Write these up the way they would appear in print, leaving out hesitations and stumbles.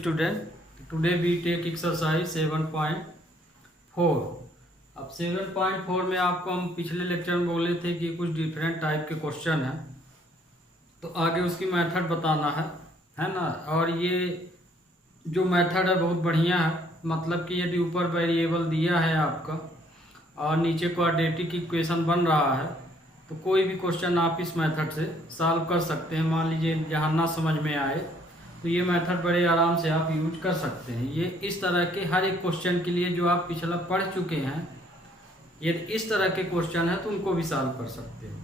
student. Today we take exercise 7.4. अब 7.4 में आपको हम पिछले लेक्चर में बोले थे कि कुछ डिफरेंट टाइप के क्वेश्चन हैं, तो आगे उसकी मेथड बताना है ना। और ये जो मेथड है बहुत बढ़िया है, मतलब कि यदि ऊपर वेरिएबल दिया है आपका और नीचे क्वाड्रेटिक इक्वेशन बन रहा है तो कोई भी क्वेश्चन आप इस मेथड से सॉल्व कर सकते हैं। मान लीजिए जहाँ ना समझ में आए तो ये मेथड बड़े आराम से आप यूज कर सकते हैं। ये इस तरह के हर एक क्वेश्चन के लिए जो आप पिछला पढ़ चुके हैं, यदि इस तरह के क्वेश्चन है तो उनको भी सॉल्व कर सकते हो,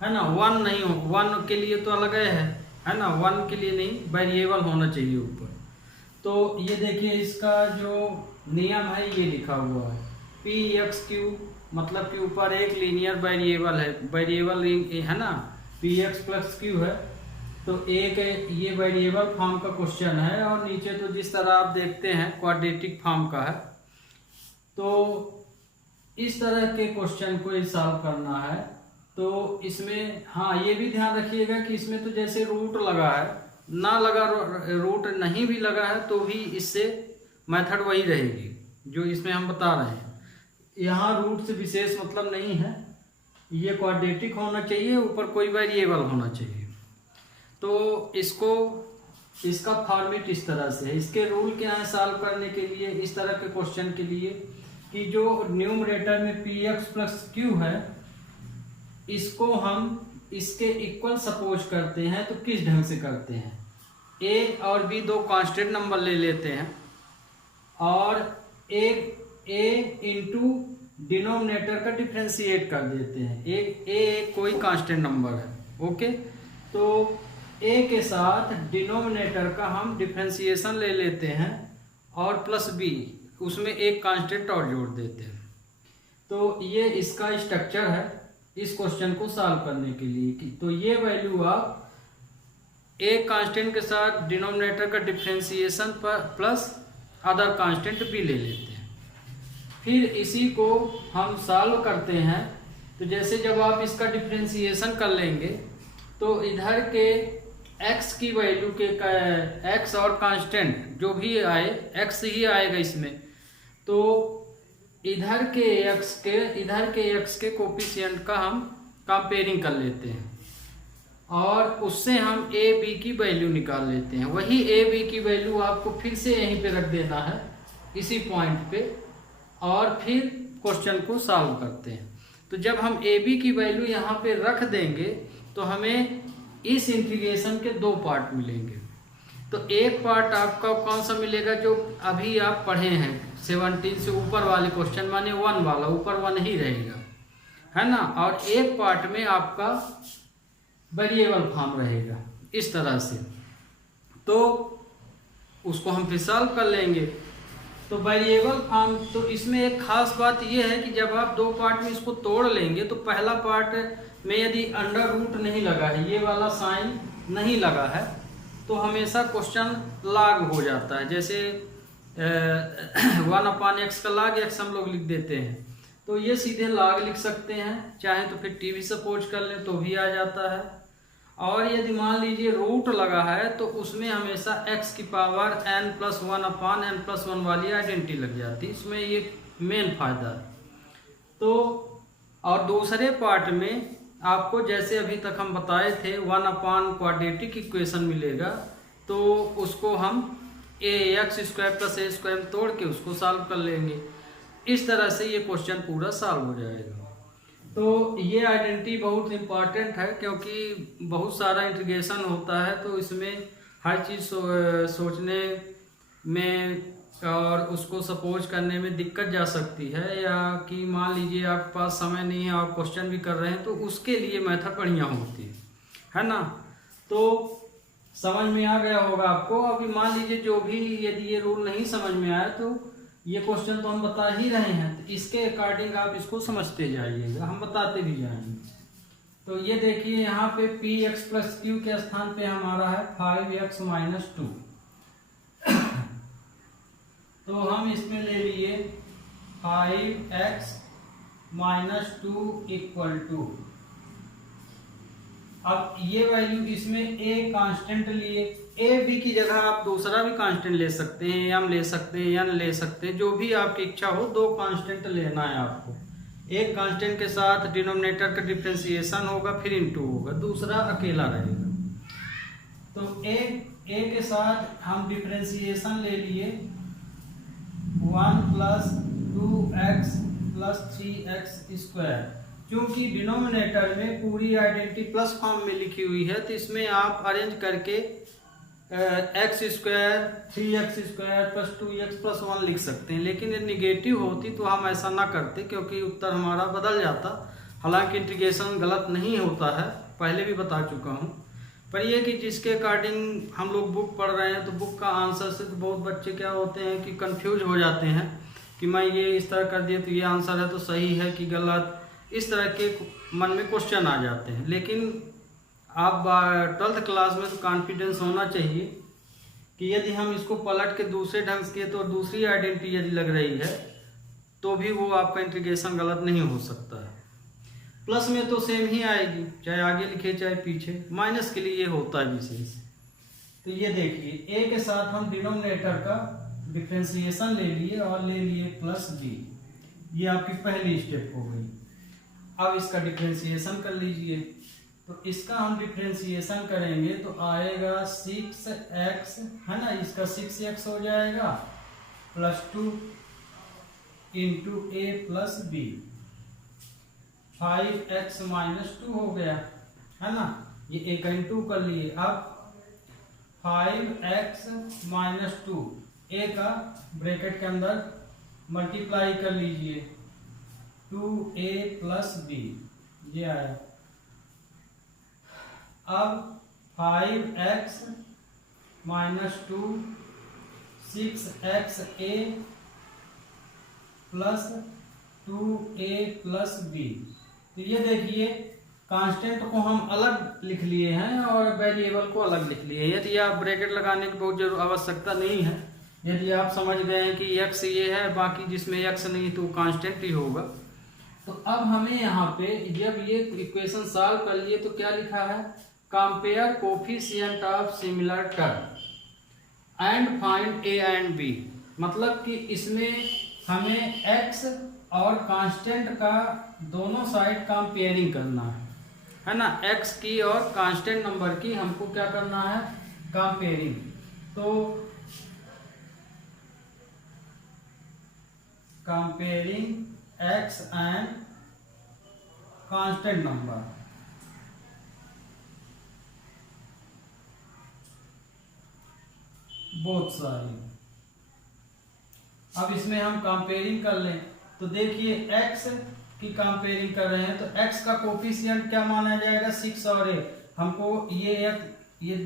है ना। वन नहीं हो, वन के लिए तो अलग है ना, वन के लिए नहीं, वेरिएबल होना चाहिए ऊपर। तो ये देखिए इसका जो नियम है ये लिखा हुआ है, पी एक्स क्यू, मतलब कि ऊपर एक लीनियर वेरिएबल है, वेरिएबल है ना, पी एक्स प्लस क्यू है, तो एक ये वेरिएबल फॉर्म का क्वेश्चन है। और नीचे तो जिस तरह आप देखते हैं क्वाड्रेटिक फॉर्म का है। तो इस तरह के क्वेश्चन को सॉल्व करना है तो इसमें हाँ ये भी ध्यान रखिएगा कि इसमें तो जैसे रूट लगा है, ना लगा रूट नहीं भी लगा है तो भी इससे मेथड वही रहेगी जो इसमें हम बता रहे हैं। यहाँ रूट से विशेष मतलब नहीं है, ये क्वाड्रेटिक होना चाहिए, ऊपर कोई वेरिएबल होना चाहिए। तो इसका फॉर्मेट इस तरह से है। इसके रूल क्या है सॉल्व करने के लिए इस तरह के क्वेश्चन के लिए, कि जो न्यूमरेटर में पी एक्स प्लस क्यू है इसको हम इसके इक्वल सपोज करते हैं। तो किस ढंग से करते हैं, ए और बी दो कांस्टेंट नंबर ले लेते हैं और ए इंटू डिनोमिनेटर का डिफ्रेंशिएट कर देते हैं। ए कोई कांस्टेंट नंबर है, ओके। तो ए के साथ डिनोमिनेटर का हम डिफ्रेंशिएशन ले लेते हैं और प्लस बी, उसमें एक कांस्टेंट और जोड़ देते हैं। तो ये इसका स्ट्रक्चर है इस क्वेश्चन को सॉल्व करने के लिए। तो ये वैल्यू आप एक कांस्टेंट के साथ डिनोमिनेटर का डिफ्रेंशिएशन पर प्लस अदर कांस्टेंट भी ले लेते हैं। फिर इसी को हम सॉल्व करते हैं। तो जैसे जब आप इसका डिफ्रेंशिएशन कर लेंगे तो इधर के x की वैल्यू के x और कांस्टेंट जो भी आए x ही आएगा इसमें, तो इधर के x के कोफिशिएंट का हम कंपेयरिंग कर लेते हैं और उससे हम a b की वैल्यू निकाल लेते हैं। वही a b की वैल्यू आपको फिर से यहीं पे रख देना है इसी पॉइंट पे, और फिर क्वेश्चन को सॉल्व करते हैं। तो जब हम a b की वैल्यू यहाँ पे रख देंगे तो हमें इस इंटीग्रेशन के दो पार्ट मिलेंगे। तो एक पार्ट आपका कौन सा मिलेगा, जो अभी आप पढ़े हैं 17 से ऊपर वाले क्वेश्चन, माने 1 वाला, ऊपर 1 ही रहेगा, है ना। और एक पार्ट में आपका वेरिएबल फॉर्म रहेगा इस तरह से। तो उसको हम फिर सॉल्व कर लेंगे। तो वेरिएबल फॉर्म, तो इसमें एक खास बात यह है कि जब आप दो पार्ट में इसको तोड़ लेंगे तो पहला पार्ट में यदि अंडर रूट नहीं लगा है, ये वाला साइन नहीं लगा है, तो हमेशा क्वेश्चन लॉग हो जाता है। जैसे 1/x का log x हम लोग लिख देते हैं, तो ये सीधे log लिख सकते हैं, चाहे तो फिर टी भी सपोज कर लें तो भी आ जाता है। और यदि मान लीजिए रूट लगा है तो उसमें हमेशा x की पावर n+1/n+1 वाली आइडेंटिटी लग जाती है, इसमें ये मेन फायदा है। तो और दूसरे पार्ट में आपको जैसे अभी तक हम बताए थे 1/, क्वाड्रेटिक इक्वेशन मिलेगा, तो उसको हम ax² + a² तोड़ के उसको सॉल्व कर लेंगे। इस तरह से ये क्वेश्चन पूरा सॉल्व हो जाएगा। तो ये आइडेंटिटी बहुत इम्पॉर्टेंट है, क्योंकि बहुत सारा इंटीग्रेशन होता है तो इसमें हर चीज़ सोचने में और उसको सपोज करने में दिक्कत जा सकती है, या कि मान लीजिए आपके पास समय नहीं है और क्वेश्चन भी कर रहे हैं, तो उसके लिए मेथड बढ़िया होती है ना। तो समझ में आ गया होगा आपको। अभी मान लीजिए जो भी यदि ये रूल नहीं समझ में आया तो ये क्वेश्चन तो हम बता ही रहे हैं, तो इसके अकॉर्डिंग आप इसको समझते जाइएगा, हम बताते भी जाएंगे। तो ये देखिए यहाँ पे पी एक्स प्लस क्यू के स्थान पे हमारा है 5x - 2। तो हम इसमें ले लिए 5x - 2 = अब ये वैल्यू इसमें ए कांस्टेंट लिए, ए बी की जगह आप दूसरा भी कांस्टेंट ले सकते हैं, एम ले सकते हैं, एन ले सकते हैं, जो भी आपकी इच्छा हो। दो कांस्टेंट लेना है आपको। एक कांस्टेंट के साथ डिनोमिनेटर का डिफरेंशिएशन होगा, फिर इनटू होगा, दूसरा अकेला रहेगा। तो ए के साथ हम डिफरेंशिएशन ले लिए 1 + 2x + 3x²। क्योंकि डिनोमिनेटर में पूरी आइडेंटिटी प्लस फॉर्म में लिखी हुई है, तो इसमें आप अरेंज करके x² 3x² + 2x + 1 लिख सकते हैं। लेकिन ये निगेटिव होती तो हम ऐसा ना करते, क्योंकि उत्तर हमारा बदल जाता। हालांकि इंटीग्रेशन गलत नहीं होता है, पहले भी बता चुका हूँ। पर यह कि जिसके अकॉर्डिंग हम लोग बुक पढ़ रहे हैं, तो बुक का आंसर से तो बहुत बच्चे क्या होते हैं कि कंफ्यूज हो जाते हैं कि मैं ये इस तरह कर दिया तो ये आंसर है तो सही है कि गलत, इस तरह के मन में क्वेश्चन आ जाते हैं। लेकिन आप 12th क्लास में तो कॉन्फिडेंस होना चाहिए कि यदि हम इसको पलट के दूसरे ढंग से किए तो दूसरी आइडेंटिटी यदि लग रही है तो भी वो आपका इंटीग्रेशन गलत नहीं हो सकता है। प्लस में तो सेम ही आएगी, चाहे आगे लिखे चाहे पीछे। माइनस के लिए ये होता है विशेष। तो ये देखिए ए के साथ हम डिनोमिनेटर का डिफरेंशिएशन ले लिए और ले लिए +b। ये आपकी पहली स्टेप हो गई। अब इसका डिफरेंशिएशन कर लीजिए। तो इसका हम डिफरेंशिएशन करेंगे तो आएगा 6x, है ना, इसका 6x हो जाएगा +2 × a + b, 5x - 2 हो गया, है ना। ये a का इंटू कर लिए। अब 5x - 2 a का ब्रैकेट के अंदर मल्टीप्लाई कर लीजिए 2a + b, ये आया। अब 5x - 2 6xa + 2a + b। तो ये देखिए कांस्टेंट को हम अलग लिख लिए हैं और वेरिएबल को अलग लिख लिए हैं। यदि आप ब्रैकेट लगाने की बहुत आवश्यकता नहीं है, यदि आप समझ गए हैं कि x ये है, बाकी जिसमें x नहीं तो कांस्टेंट ही होगा। तो अब हमें यहाँ पे जब ये इक्वेशन सॉल्व कर लिए तो क्या लिखा है, compare coefficient of similar term and find a and b। मतलब कि इसमें हमें x और कांस्टेंट का दोनों साइड कंपेयरिंग करना है ना। x की और कांस्टेंट नंबर की हमको क्या करना है, कंपेयरिंग। तो comparing x and constant number, both side. अब इसमें हम कंपेयरिंग कर लें तो देखिए x की कंपेयरिंग कर रहे हैं तो x का कोफिशिएंट क्या माना जाएगा, 6 और a। हमको ये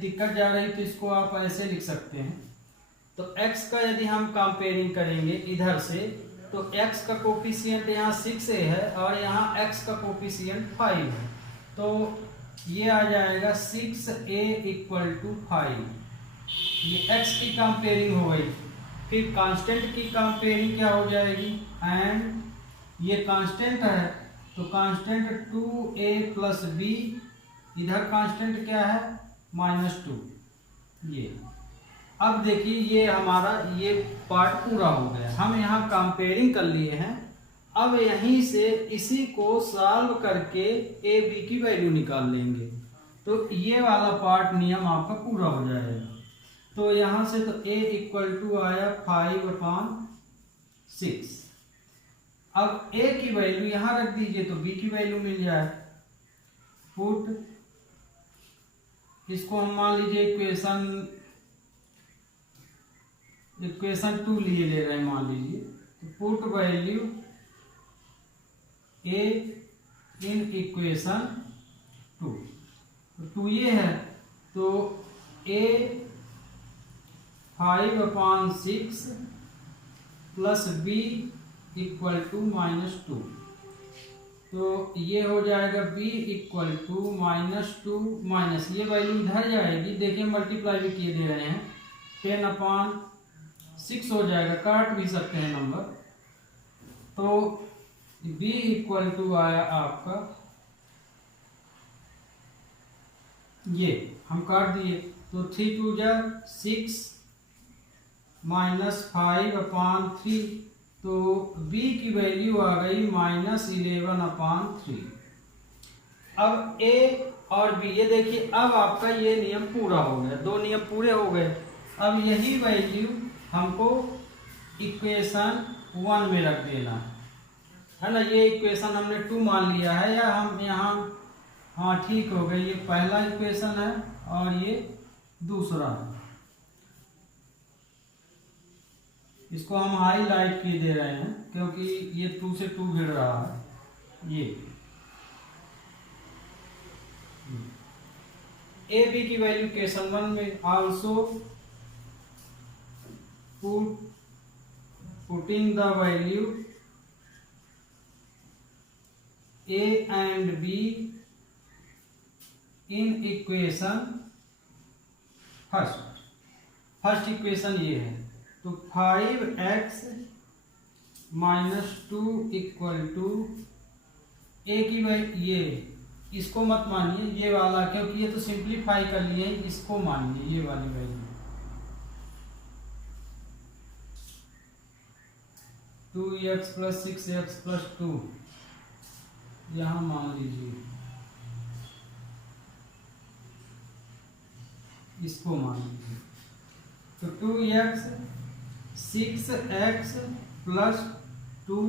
दिक्कत जा रही तो इसको आप ऐसे लिख सकते हैं। तो x का यदि हम कंपेयरिंग करेंगे इधर से तो x का कोफिशिएंट यहाँ 6a है और यहाँ x का कोफिशिएंट 5 है। तो ये आ जाएगा 6a = 5। ये x की कंपेयरिंग हो गई। फिर कांस्टेंट की कंपेयरिंग क्या हो जाएगी, एंड ये कांस्टेंट है तो कांस्टेंट 2a + b, इधर कांस्टेंट क्या है -2। ये अब देखिए ये हमारा ये पार्ट पूरा हो गया। हम यहाँ कंपेयरिंग कर लिए हैं। अब यहीं से इसी को सॉल्व करके a b की वैल्यू निकाल लेंगे तो ये वाला पार्ट नियम आपका पूरा हो जाएगा। तो यहाँ से तो a = आया 5/6। अब a की वैल्यू यहाँ रख दीजिए तो b की वैल्यू मिल जाए। पुट इसको हम मान लीजिए इक्वेशन 2 लिए ले रहे हैं, मान लीजिए। तो put value a in equation 2, तो 2 ये है तो a 5/6 + b = -2। तो ये हो जाएगा b = -2 ये वैल्यू इधर जाएगी। देखिए मल्टीप्लाई भी किए दे रहे हैं, 10/6 हो जाएगा, काट भी सकते हैं नंबर। तो b = आया आपका ये हम काट दिए, तो 3 2 जा 6 -5/3, तो b की वैल्यू आ गई -11/3। अब a और b, ये देखिए अब आपका ये नियम पूरा हो गया, दो नियम पूरे हो गए। अब यही वैल्यू हमको इक्वेशन 1 में रख देना है ना। ये इक्वेशन हमने 2 मान लिया है, या हम यहाँ, हाँ ठीक हो गई, ये पहला इक्वेशन है और ये दूसरा है। इसको हम हाईलाइट की दे रहे हैं क्योंकि ये 2 से 2 भिड़ रहा है। ये ए बी की वैल्यू इक्वेशन 1 में, also putting the value A and be in equation first equation ये है, तो 5x - 2 = ए की वैल्यू, ये इसको मत मानिए ये वाला, क्योंकि ये तो सिंप्लीफाई कर लिए, इसको मानिए ये वाली वैल्यू 2x + 6x + 2 यहाँ मान लीजिए, इसको मान लीजिए। तो 2x 6x + 2,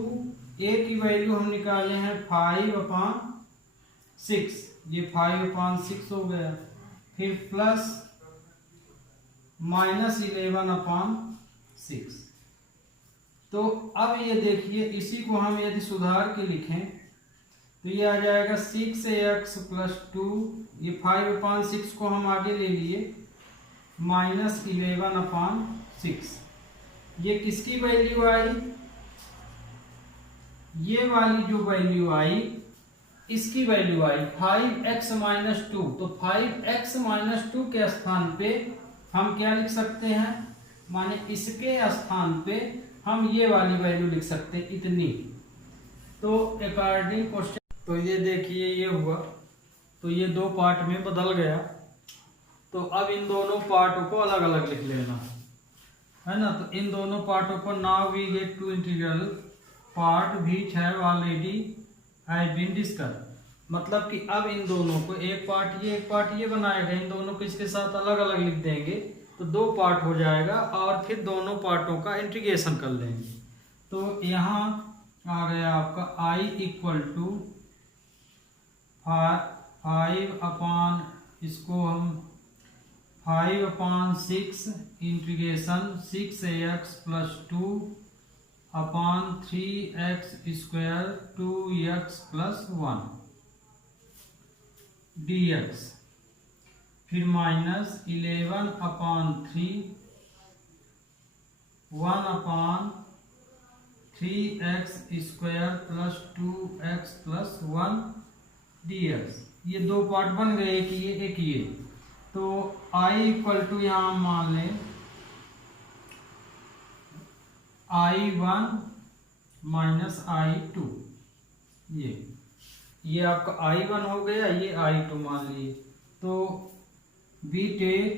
a की वैल्यू हम निकाले हैं 5/6, ये 5/6 हो गया, फिर प्लस -11/6। तो अब ये देखिए, इसी को हम यदि सुधार के लिखें तो ये आ जाएगा 6x + 2, ये 5/6 को हम आगे ले लिए, -11/6। ये किसकी वैल्यू आई? ये वाली जो वैल्यू आई, इसकी वैल्यू आई 5x - 2। तो 5x - 2 के स्थान पे हम क्या लिख सकते हैं, माने इसके स्थान पे हम ये वाली वैल्यू लिख सकते हैं, इतनी। तो अकॉर्डिंग क्वेश्चन, तो ये देखिए ये हुआ, तो ये दो पार्ट में बदल गया। तो अब इन दोनों पार्टों को अलग अलग लिख लेना है ना। तो इन दोनों पार्टों को, now we get to integral part which have already have been discussed, मतलब कि अब इन दोनों को, एक पार्ट ये बनाएगा, इन दोनों को इसके साथ अलग अलग लिख देंगे तो दो पार्ट हो जाएगा, और फिर दोनों पार्टों का इंटीग्रेशन कर लेंगे। तो यहाँ आ गया आपका I = 5/, इसको हम 5/6 integration 6x + 2/3x² 2x + 1 dx, फिर -11/3 1/3x² + 2x + 1 dx। ये दो पार्ट बन गए, एक ये। तो I = यहाँ मान लें I1 - I2, ये आपका I1 हो गया, ये I2 मान लिए। तो we take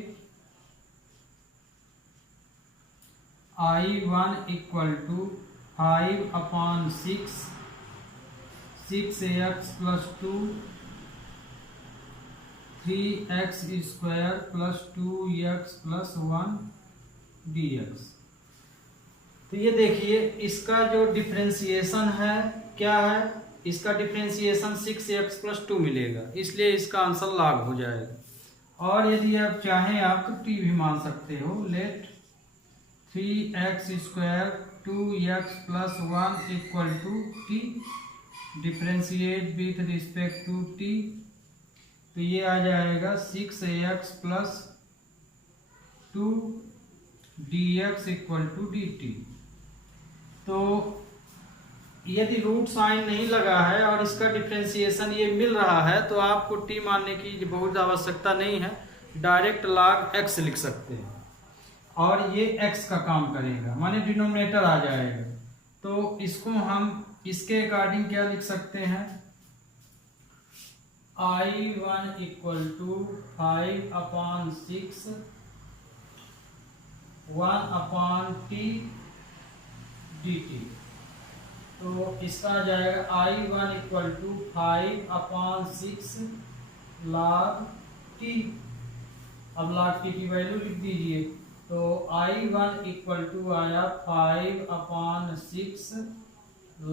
I1 = 5/6 6x + 2 3x² + 2x + 1 dx। तो ये देखिए, इसका जो डिफरेंशिएशन है क्या है, इसका डिफरेंशिएशन 6x + 2 मिलेगा, इसलिए इसका आंसर लॉग हो जाएगा। और यदि आप चाहें आप तो t भी मान सकते हो, let 3x² 2x + 1 = t, differentiate with respect to t, तो ये आ जाएगा 6x + 2 dx = dt। तो यदि रूट साइन नहीं लगा है और इसका डिफरेंशिएशन ये मिल रहा है, तो आपको t मानने की बहुत आवश्यकता नहीं है, डायरेक्ट log x लिख सकते हैं और ये x का काम करेगा, माने डिनोमिनेटर आ जाएगा। तो इसको हम इसके अकॉर्डिंग क्या लिख सकते हैं, I1 equal to 5/6 1/t dt। तो इसका आ जाएगा I1 equal to 5/6 log t। अब log t की वैल्यू लिख दीजिए। तो I1 इक्वल टू आया 5/6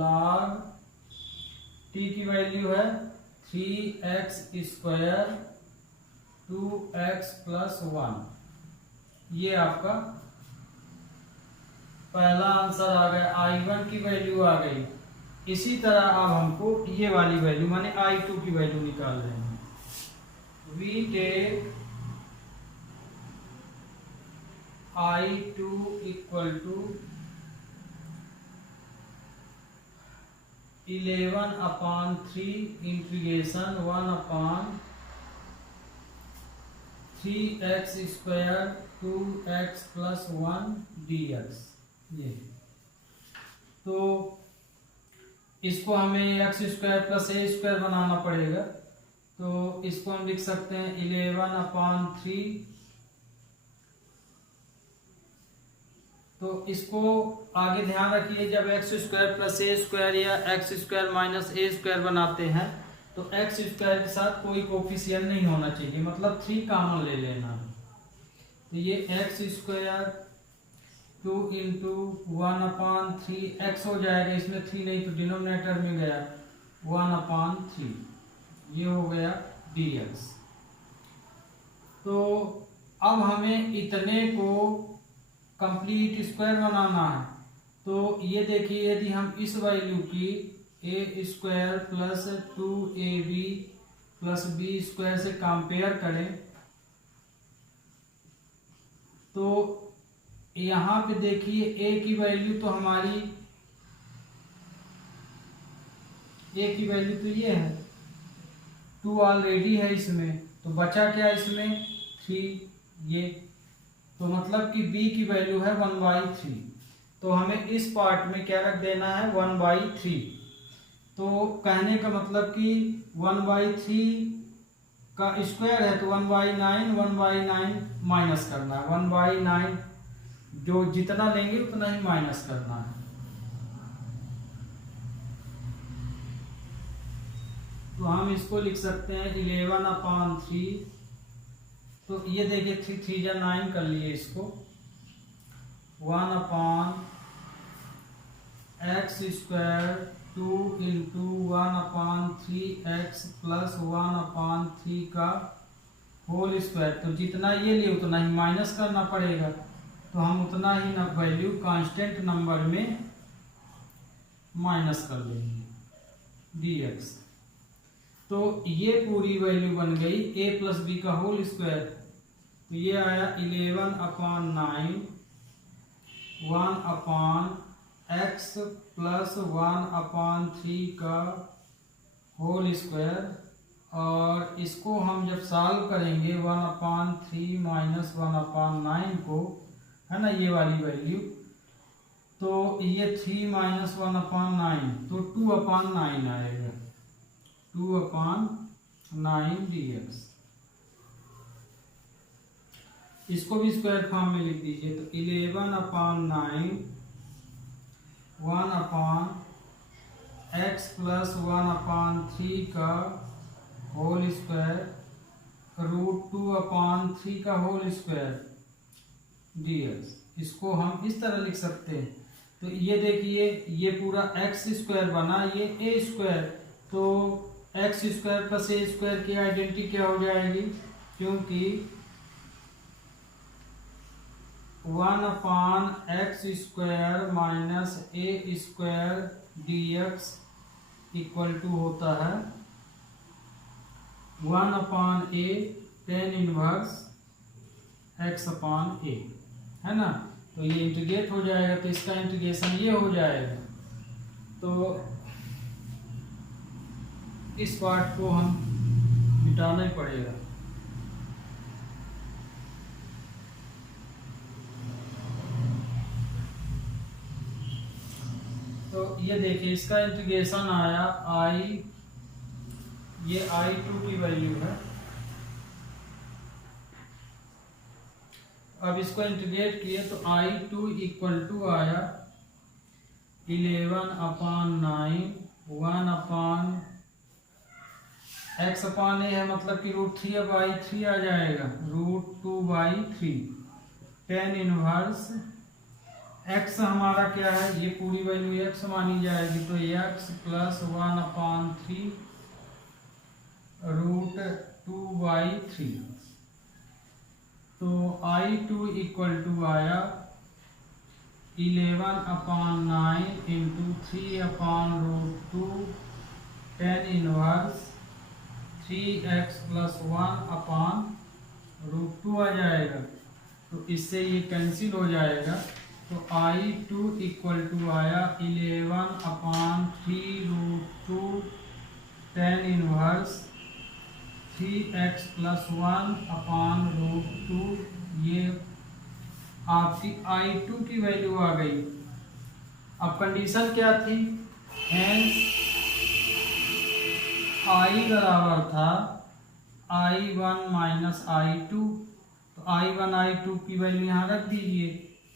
log t की वैल्यू है 3x² 2x + 1। ये आपका पहला आंसर आ गया। I1 की वैल्यू आ गई। इसी तरह अब हमको ये वाली वैल्यू माने I2 की वैल्यू निकाल रहे हैं। We take I2 equal to 11/3 integration 1/3x² 2x + 1 dx। ये तो इसको हमें x² + a² बनाना पड़ेगा। तो इसको हम लिख सकते हैं 11/3। तो इसको आगे ध्यान रखिए, जब x² + a² या x² - a² बनाते हैं तो x² के साथ कोई कोफिशिएंट नहीं होना चाहिए, मतलब 3 कॉमन ले लेना। तो ये x² 2 × 1/3 x हो जाएगा, इसमें 3 नहीं तो डिनोमिनेटर में गया 1/3। ये हो गया dx। तो अब हमें इतने को कंप्लीट स्क्वायर बनाना है। तो ये देखिए, यदि हम इस वैल्यू की a² + 2ab + b² से कंपेयर करें तो यहाँ पे देखिए a की वैल्यू तो हमारी तो ये है, 2 ऑलरेडी है इसमें, तो बचा क्या इसमें 3। ये तो मतलब कि b की वैल्यू है 1/3। तो हमें इस पार्ट में क्या रख देना है 1/3। तो कहने का मतलब कि 1/3 का स्क्वायर है तो 1/9 माइनस करना है। 1/9 जो जितना लेंगे उतना ही माइनस करना है। तो हम इसको लिख सकते हैं 11/3। तो ये देखिए 3 3 जा 9 कर लिए इसको। 1/x² 2 × 1/3x + 1/3 का होल स्क्वायर। तो जितना ये लिए उतना ही माइनस करना पड़ेगा। तो हम उतना ही ना वैल्यू कांस्टेंट नंबर में माइनस कर देंगे dx। तो ये पूरी वैल्यू बन गई a + b का होल स्क्वायर। तो ये आया 11/9 1/x + 1/3 का होल स्क्वायर। और इसको हम जब सॉल्व करेंगे 1/3 - 1/9 को, है ना, ये वाली वैल्यू, तो ये 3 - 1/9 तो 2/9 आएगा। 2/9 dx। इसको भी स्क्वायर फॉर्म में लिख दीजिए। तो 11/9 1/x + 1/3 का होल स्क्वायर √2/3 का होल स्क्वायर dx। इसको हम इस तरह लिख सकते हैं। तो ये देखिए, ये पूरा x² बना, ये a²। तो x² + a² की आइडेंटिटी क्या हो जाएगी, क्योंकि 1/x² - a² dx equal to होता है 1/a tan 1 x/a, है ना। तो ये इंटीग्रेट हो जाएगा, तो इसका इंटीग्रेशन ये हो जाएगा। तो इस पार्ट को हम मिटाना ही पड़ेगा। तो ये देखिए, इसका इंटीग्रेशन आया ये I2 की वैल्यू है। अब इसको इंटीग्रेट किए तो I2 इक्वल टू आया 11/9 1 x अपान ए है, मतलब कि √3 आ जाएगा, √2/3 tan इनवर्स x हमारा क्या है, ये पूरी वैल्यू x मानी जाएगी, तो x प्लस 1/3 √2/3। तो I2 इक्वल टू आया 11/9 into 3/√2 tan inverse 3x plus 1/√2 आ जाएगा। तो इससे ये कैंसिल हो जाएगा। तो I2 इक्वल टू आया 11/3√2 tan इनवर्स 3x प्लस 1/√2। ये आपकी I2 की वैल्यू आ गई। अब कंडीशन क्या थी, हेंस I बराबर था I1 माइनस I2। तो I1 I2 की वैल्यू यहाँ रख दीजिए,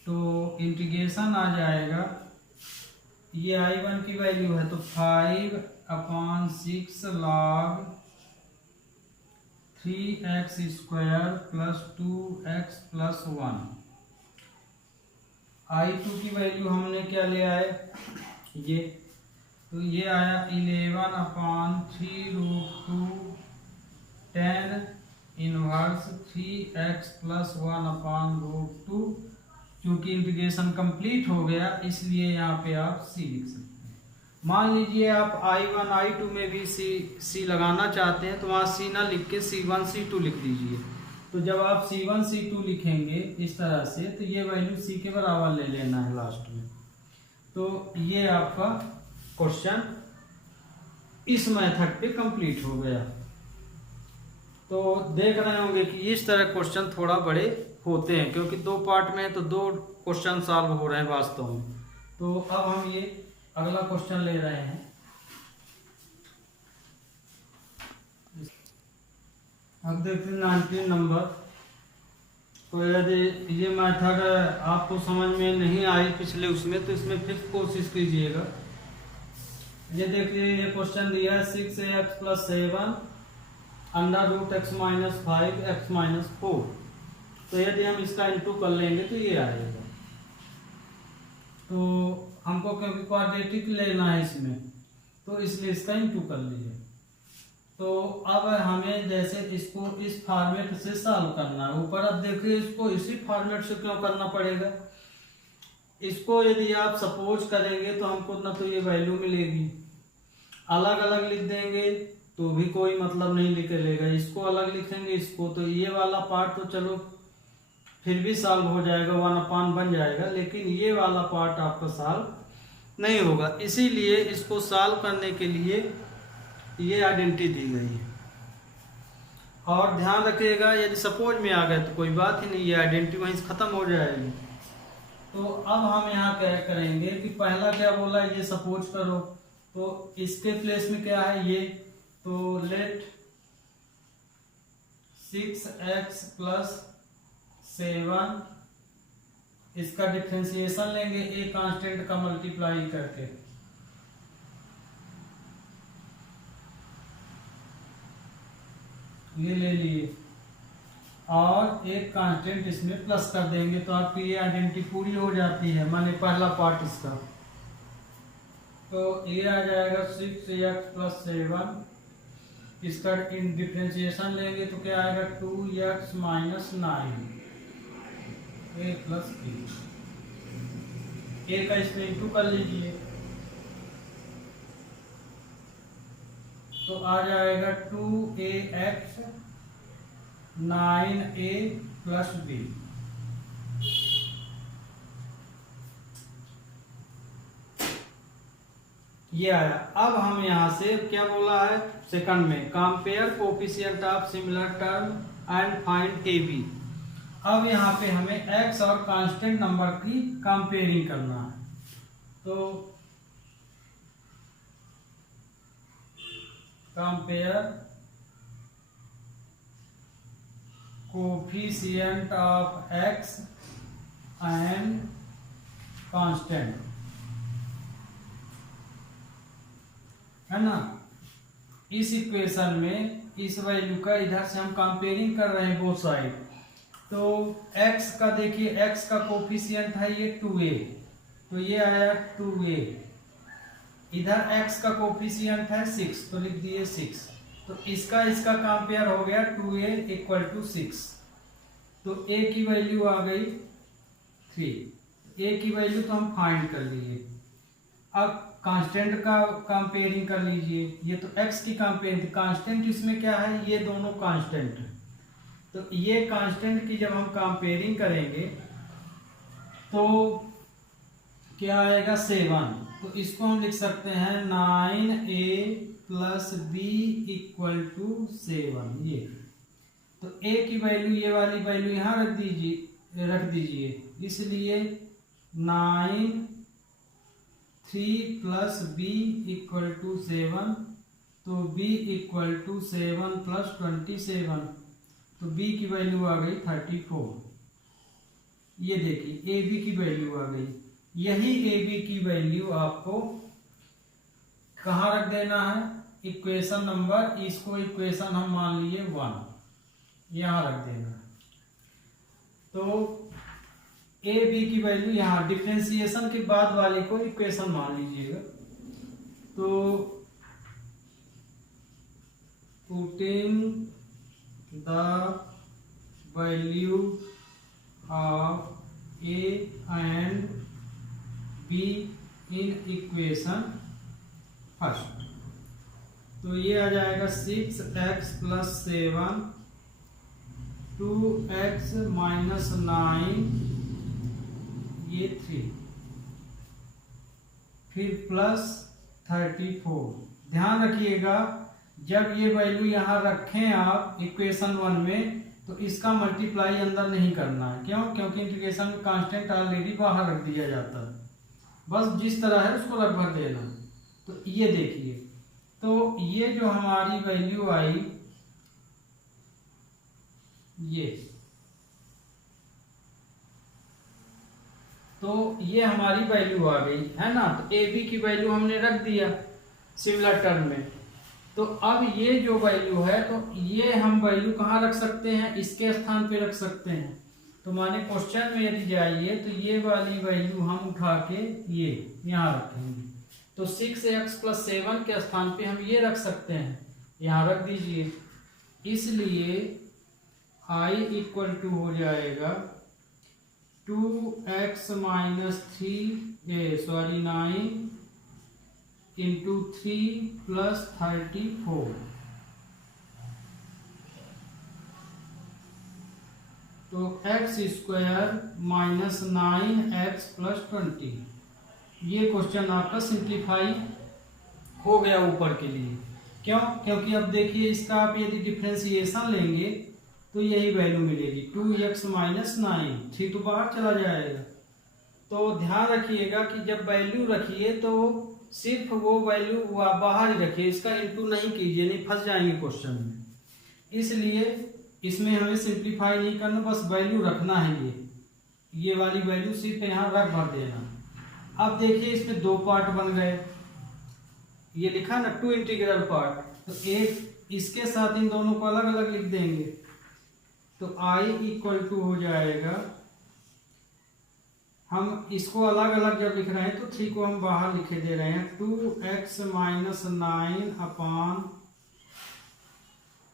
तो इंटीग्रेशन आ जाएगा, ये I1 की वैल्यू है तो 5/6 log 3x² plus 2x plus 1। I2 की वैल्यू हमने क्या ले आए, ये, तो ये आया 11/3√2 tan इनवर्स 3x प्लस 1/√2। क्योंकि इंटीग्रेशन कंप्लीट हो गया इसलिए यहाँ पे आप c लिख सकते हैं। मान लीजिए आप I1 I2 में भी c लगाना चाहते हैं तो वहाँ c ना लिख के C1 C2 लिख दीजिए। तो जब आप C1 C2 लिखेंगे इस तरह से, तो ये वैल्यू c के बराबर ले लेना है लास्ट में। तो ये आपका क्वेश्चन इस मेथड पे कंप्लीट हो गया। तो देख रहे होंगे कि इस तरह क्वेश्चन थोड़ा बड़े होते हैं, क्योंकि 2 पार्ट में है तो 2 क्वेश्चन सॉल्व हो रहे हैं वास्तव में। तो अब हम ये अगला क्वेश्चन ले रहे हैं। अब देखते हैं 19 नंबर। तो यदि ये मेथड आपको समझ में नहीं आई पिछले उसमें, तो इसमें फिर कोशिश कीजिएगा। ये देखिए, ये क्वेश्चन दिया है 6ax + 7 √x - 5x - 4। तो यदि हम इसका इंटू कर लेंगे तो ये आएगा। तो हमको क्योंकि क्वाड्रेटिक लेना है इसमें, तो इसलिए इसका इंटू कर लीजिए। तो अब हमें जैसे इसको इस फॉर्मेट से सॉल्व करना है। ऊपर अब देखिए, इसको इसी फॉर्मेट से क्यों करना पड़ेगा, इसको यदि आप सपोज करेंगे तो हमको ना तो ये वैल्यू मिलेगी, अलग अलग लिख देंगे तो भी कोई मतलब नहीं निकलेगा। इसको अलग लिखेंगे इसको, तो ये वाला पार्ट तो चलो फिर भी सॉल्व हो जाएगा, 1/, बन जाएगा, लेकिन ये वाला पार्ट आपका सॉल्व नहीं होगा। इसीलिए इसको सॉल्व करने के लिए ये आइडेंटिटी दी गई है। और ध्यान रखिएगा, यदि सपोज में आ गए तो कोई बात ही नहीं, ये आइडेंटिटी वहीं से खत्म हो जाएगी। तो अब हम यहाँ क्या करेंगे कि पहला क्या बोला, ये सपोज करो, तो इसके प्लेस में क्या है ये, तो लेट 6x + 7, इसका डिफरेंशिएशन लेंगे ए कांस्टेंट का मल्टीप्लाई करके। ये ले लिए और एक कांस्टेंट इसमें प्लस कर देंगे, तो आपकी ये आइडेंटिटी पूरी हो जाती है, माने पहला पार्ट इसका। तो ये आ जाएगा 6x + 7, इसका डिफरेंशिएशन लेंगे तो क्या आएगा 2x - 9 a + b। a का इसमें इंटू कर लीजिए तो आ जाएगा 2ax 9a + b। ये आया। अब हम यहाँ से क्या बोला है सेकंड में, compare coefficient of similar term and find A B. अब यहाँ पे हमें x और कांस्टेंट नंबर की कंपेयरिंग करना है। तो compare coefficient of x and constant, है ना। इस इक्वेशन में इस वैल्यू का इधर से हम कंपेयरिंग कर रहे हैं बोथ साइड। तो x का देखिए, x का कोफिशिएंट है ये 2a, तो ये आया 2a। इधर x का कोफिशिएंट है 6, तो लिख दिए 6। तो इसका कंपेयर हो गया 2a = 6। तो a की वैल्यू आ गई 3। a की वैल्यू तो हम फाइंड कर लिए। अब कांस्टेंट का कंपेयरिंग कर लीजिए। ये तो x की कंपेयरिंग, कांस्टेंट इसमें क्या है, ये दोनों कांस्टेंट। तो ये कांस्टेंट की जब हम कंपेयरिंग करेंगे तो क्या आएगा 7। तो इसको हम लिख सकते हैं 9a + b = 7। ये तो a की वैल्यू, ये वाली वैल्यू यहाँ रख दीजिए। इसलिए 9 3 + b = 7। तो b = 7 + 27। तो b की वैल्यू आ गई 34। ये देखिए ab की वैल्यू आ गई। यही ab की वैल्यू आपको कहाँ रख देना है, इक्वेशन नंबर, इसको इक्वेशन हम मान लिए 1, यहाँ रख देना है। तो ए बी की वैल्यू यहाँ डिफरेंशिएशन के बाद वाले को इक्वेशन मान लीजिएगा। तो putting the value of A and be in equation first, तो ये आ जाएगा 6x + 7 2x - 9 ये 3, फिर +34। ध्यान रखिएगा जब ये वैल्यू यहाँ रखें आप इक्वेशन 1 में, तो इसका मल्टीप्लाई अंदर नहीं करना है। क्यों? क्योंकि इंटीग्रेशन में कांस्टेंट ऑलरेडी बाहर रख दिया जाता है, बस जिस तरह है उसको रख भर देना। तो ये देखिए, तो ये जो हमारी वैल्यू आई, ये तो ये हमारी वैल्यू आ गई, है ना। तो ए बी की वैल्यू हमने रख दिया सिमिलर टर्म में। तो अब ये जो वैल्यू है, तो ये हम वैल्यू कहाँ रख सकते हैं, इसके स्थान पे रख सकते हैं। तो माने क्वेश्चन में यदि जाइए तो ये वाली वैल्यू हम उठा के ये यहाँ रखेंगे। तो 6x + 7 के स्थान पे हम ये रख सकते हैं, यहाँ रख दीजिए। इसलिए I = हो जाएगा 2x - 9 × 3 + 34। तो x² - 9x + 20। ये क्वेश्चन आपका सिंप्लीफाई हो गया ऊपर के लिए। क्यों? क्योंकि अब देखिए इसका आप यदि डिफरेंशिएशन लेंगे तो यही वैल्यू मिलेगी 2x - 9, 3 तो बाहर चला जाएगा। तो ध्यान रखिएगा कि जब वैल्यू रखिए तो सिर्फ वो वैल्यू बाहर ही रखिए, इसका इंटू नहीं कीजिए, नहीं फंस जाएंगे क्वेश्चन में। इसलिए इसमें हमें सिंप्लीफाई नहीं करना, बस वैल्यू रखना है। ये वाली वैल्यू सिर्फ यहाँ रख भर देना। अब देखिए इसमें 2 पार्ट बन गए, ये लिखा ना 2 इंटीग्रल पार्ट, तो एक इसके साथ इन दोनों को अलग अलग लिख देंगे। तो I = हो जाएगा, हम इसको अलग अलग जब लिख रहे हैं तो 3 को हम बाहर लिखे दे रहे हैं। 2x - 9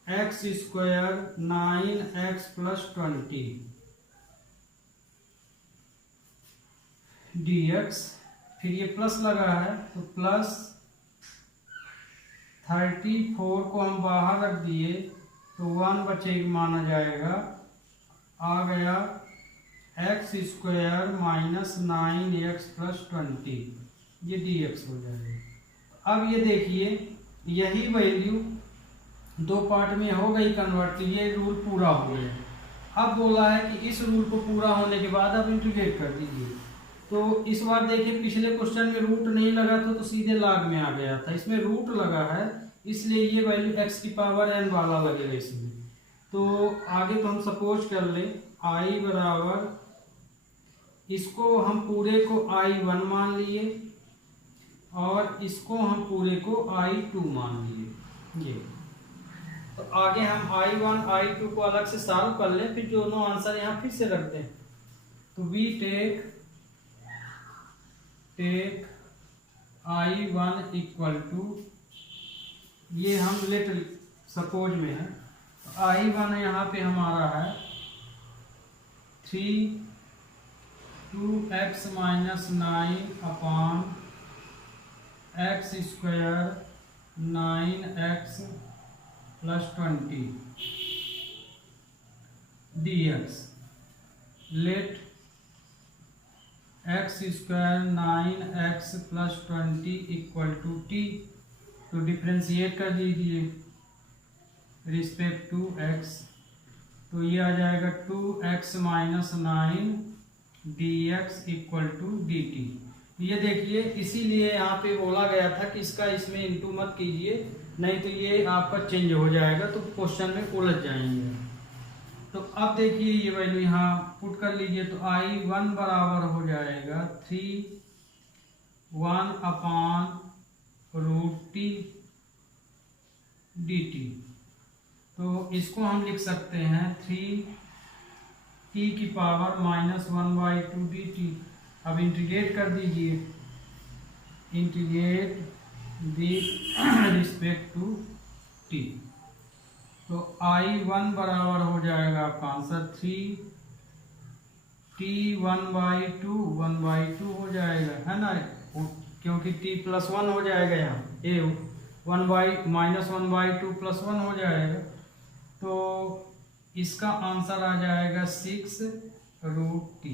x² 9x + 20 dx, फिर ये प्लस लगा है तो +34 को हम बाहर रख दिए तो 1 बचे माना जाएगा। आ गया x² - 9x + 20, ये dx हो जाएगा। अब ये देखिए यही वैल्यू 2 पार्ट में हो गई कन्वर्ट, ये रूल पूरा हो गया। अब बोला है कि इस रूल को पूरा होने के बाद अब इंटीग्रेट कर दीजिए। तो इस बार देखिए पिछले क्वेश्चन में रूट नहीं लगा था तो सीधे लॉग में आ गया था, इसमें रूट लगा है इसलिए ये वैल्यू x की पावर n वाला लगेगा इसमें। तो आगे तो हम सपोज कर लें i बराबर, इसको हम पूरे को i1 मान लिए और इसको हम पूरे को i2 मान लिए। ये तो आगे हम i1 i2 को अलग से सॉल्व कर लें, फिर दोनों आंसर यहाँ फिर से रख दें। तो we take i1 equal to, ये हम लेट सपोज में है, तो i1 यहाँ पे हमारा है 2x minus 9 upon x square 9x plus 20 dx, let x square 9x plus 20 equal to t। तो डिफ्रेंशिएट कर दीजिए रिस्पेक्ट टू x, तो ये आ जाएगा 2x minus 9 dx equal to dt। ये देखिए इसीलिए यहाँ पे बोला गया था कि इसका इसमें इंटू मत कीजिए, नहीं तो ये आपका चेंज हो जाएगा तो क्वेश्चन में उलझ जाएंगे। तो अब देखिए ये वैल्यू यहाँ पुट कर लीजिए, तो i1 बराबर हो जाएगा 1 अपॉन रूट टी dt। तो इसको हम लिख सकते हैं 3t की पावर माइनस 1/2 dt। अब इंटीग्रेट कर दीजिए, integrate with respect to t। तो i1 बराबर हो जाएगा आपका आंसर 3t 1/2 हो जाएगा, है ना, क्योंकि t प्लस 1 हो जाएगा यहाँ, ए 1/-1/2 प्लस 1 हो जाएगा। तो इसका आंसर आ जाएगा 6√t।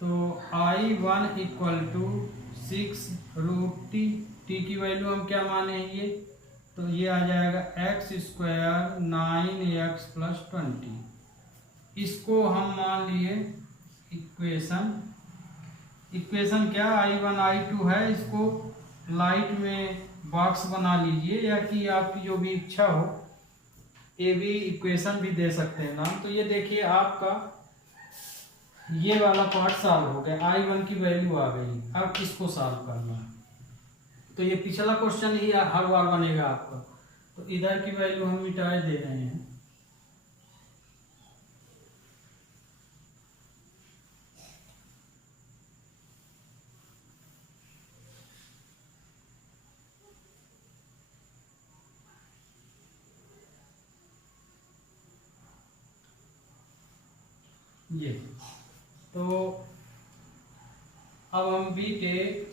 तो i1 equal to 6√t। t की वैल्यू हम क्या माने ये, तो ये आ जाएगा x स्क्वायर 9x प्लस 20। इसको हम मान लिए इक्वेशन क्या i1 i2 है, इसको लाइट में बॉक्स बना लीजिए, या कि आपकी जो भी इच्छा हो, ये भी इक्वेशन भी दे सकते हैं नाम। तो ये देखिए आपका ये वाला पार्ट सॉल्व हो गया, i1 की वैल्यू आ गई। अब इसको सॉल्व करना है, तो ये पिछला क्वेश्चन ही हर बार बनेगा आपका। तो इधर की वैल्यू हम मिटाए दे रहे हैं, ये। तो अब हम भी टेक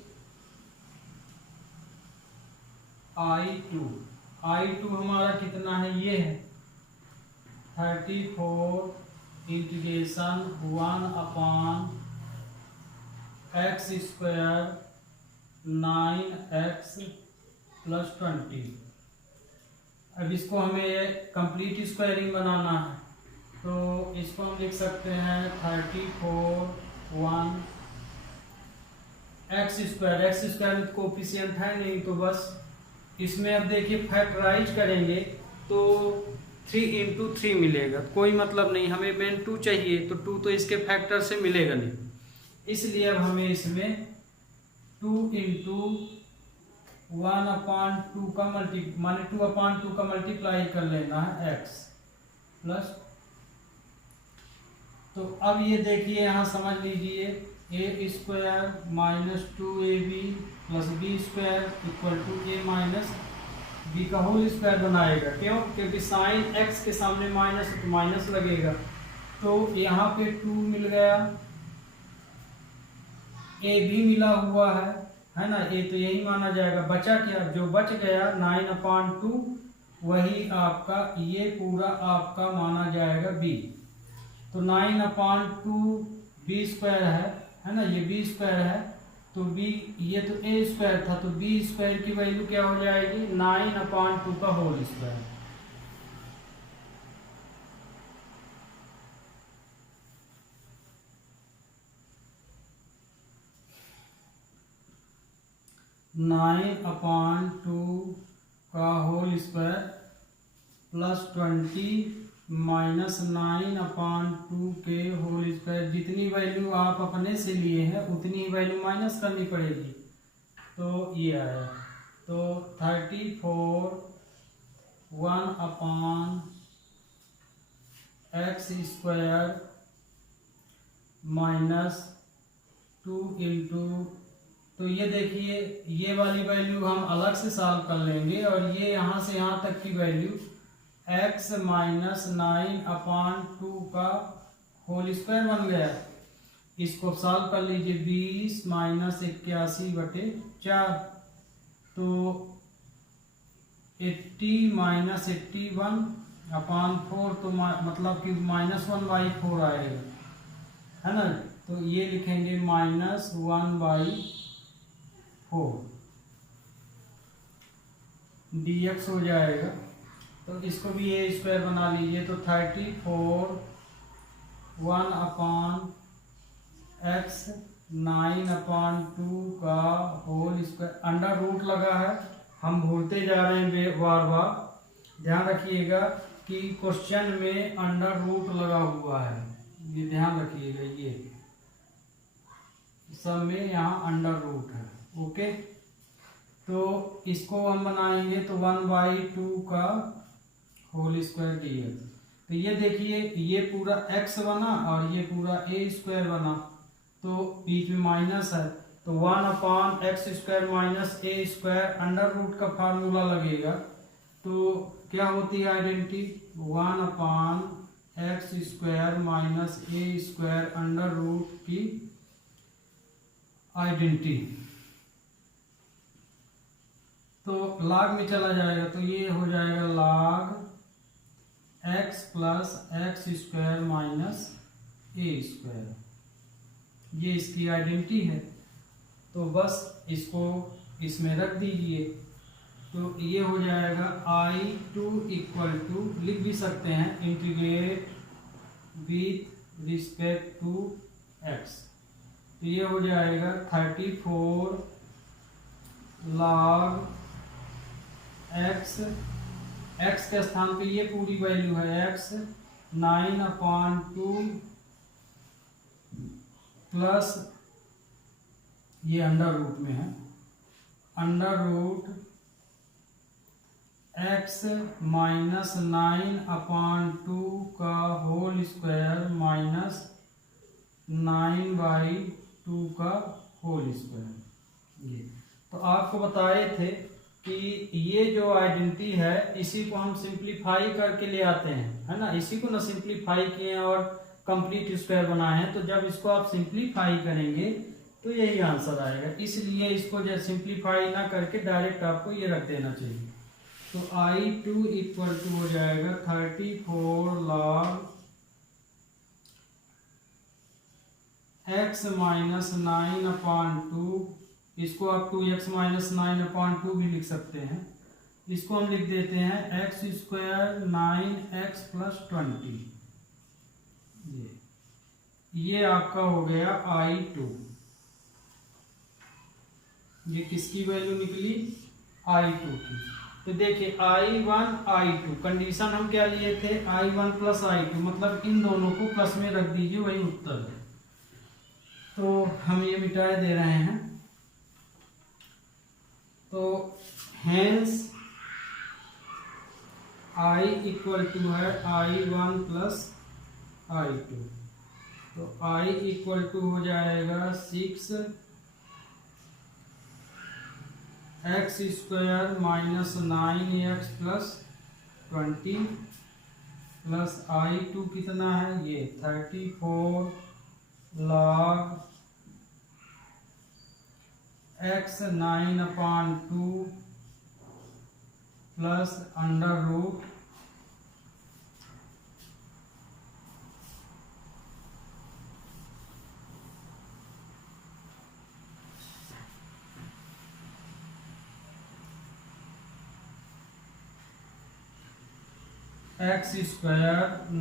i2 हमारा कितना है, ये है 34 integration 1 upon x square 9x plus 20। अब इसको हमें कंप्लीट स्क्वायरिंग बनाना है, तो इसको हम लिख सकते हैं 34 x स्क्वायर में कोफिशिएंट है नहीं, तो बस इसमें अब देखिए फैक्टराइज करेंगे तो 3 × 3 मिलेगा, कोई मतलब नहीं, हमें मेन 2 चाहिए, तो 2 तो इसके फैक्टर से मिलेगा नहीं, इसलिए अब हमें इसमें 2 × 1/2 का माने 2/2 का मल्टीप्लाई कर लेना है x प्लस। तो अब ये देखिए यहाँ समझ लीजिए a square minus 2ab plus B square equal to a minus B का होल स्क्वायर बनाएगा। क्यों? क्योंकि साइन x के सामने माइनस तो माइनस लगेगा। तो यहाँ पे 2 मिल गया, a भी मिला हुआ है ना, a तो यही माना जाएगा। बचा क्या? जो बच गया 9/2 वही आपका ये पूरा आपका माना जाएगा b। तो 9/2 b स्क्वायर है ना, ये b स्क्वायर है, तो b ये तो a स्क्वायर था, तो b स्क्वायर की वैल्यू क्या हो जाएगी 9/2 का होल स्क्वायर। 9/2 का होल स्क्वायर प्लस 20 माइनस 9/2 के होल स्क्वायर। जितनी वैल्यू आप अपने से लिए हैं उतनी ही वैल्यू माइनस करनी पड़ेगी, तो ये आया। तो 34 1/x² माइनस 2 इंटू, तो ये देखिए ये वाली वैल्यू हम अलग से सॉल्व कर लेंगे, और ये यहाँ से यहाँ तक की वैल्यू x माइनस 9/2 का होल स्क्वायर बन गया। इसको सॉल्व कर लीजिए, 20 माइनस 81/4, तो 80 माइनस 81/4, तो मतलब कि -1/4 आएगा, है ना। तो ये लिखेंगे -1/4 dx हो जाएगा। तो इसको भी ए स्क्वायर बना लीजिए, तो 34 1/x 9/2 का होल स्क्वायर, अंडर रूट लगा है, हम भूलते जा रहे हैं बार बार, ध्यान रखिएगा कि क्वेश्चन में अंडर रूट लगा हुआ है, ये ध्यान रखिएगा, ये सब में यहाँ अंडर रूट है। ओके, तो इसको हम बनाएंगे तो 1/2 का होल स्क्वायर dx। तो ये देखिए ये पूरा x बना और ये पूरा a स्क्वायर बना, तो बीच में माइनस है, तो 1/x² minus a square under root का फार्मूला लगेगा। तो क्या होती है identity, 1/x² minus a square under root की आइडेंटिटी। तो log में चला जाएगा, तो ये हो जाएगा log x plus x² minus a², ये इसकी आइडेंटिटी है। तो बस इसको इसमें रख दीजिए, तो ये हो जाएगा I2 इक्वल टू, लिख भी सकते हैं, integrate with respect to x। तो ये हो जाएगा 34 log x के स्थान पे ये पूरी वैल्यू है x 9/2 प्लस ये अंडर रूट में है, अंडर रूट x माइनस 9/2 का होल स्क्वायर माइनस 9/2 का होल स्क्वायर। ये तो आपको बताए थे कि ये जो आइडेंटिटी है इसी को हम सिंप्लीफाई करके ले आते हैं, है ना। इसी को ना सिंप्लीफाई किए हैं और कंप्लीट स्क्वायर बनाए हैं, तो जब इसको आप सिंप्लीफाई करेंगे तो यही आंसर आएगा। इसलिए इसको जब सिंप्लीफाई ना करके डायरेक्ट आपको ये रख देना चाहिए। तो I2 इक्वल टू हो जाएगा 34 log x माइनस 9/2, इसको आप 2x माइनस 9/2 भी लिख सकते हैं। इसको हम लिख देते हैं x² 9x प्लस 20। ये आपका हो गया I2। ये किसकी वैल्यू निकली, I2 की। तो देखिए I1 I2, कंडीशन हम क्या लिए थे, I1 प्लस I2, मतलब इन दोनों को प्लस में रख दीजिए, वही उत्तर है। तो हम ये मिटाए दे रहे हैं, तो हेंस I इक्वल टू है I1 प्लस I2। तो I इक्वल टू हो जाएगा 6x² minus 9x plus 20 plus I2 कितना है, ये 34 log x 9/2 plus under root x²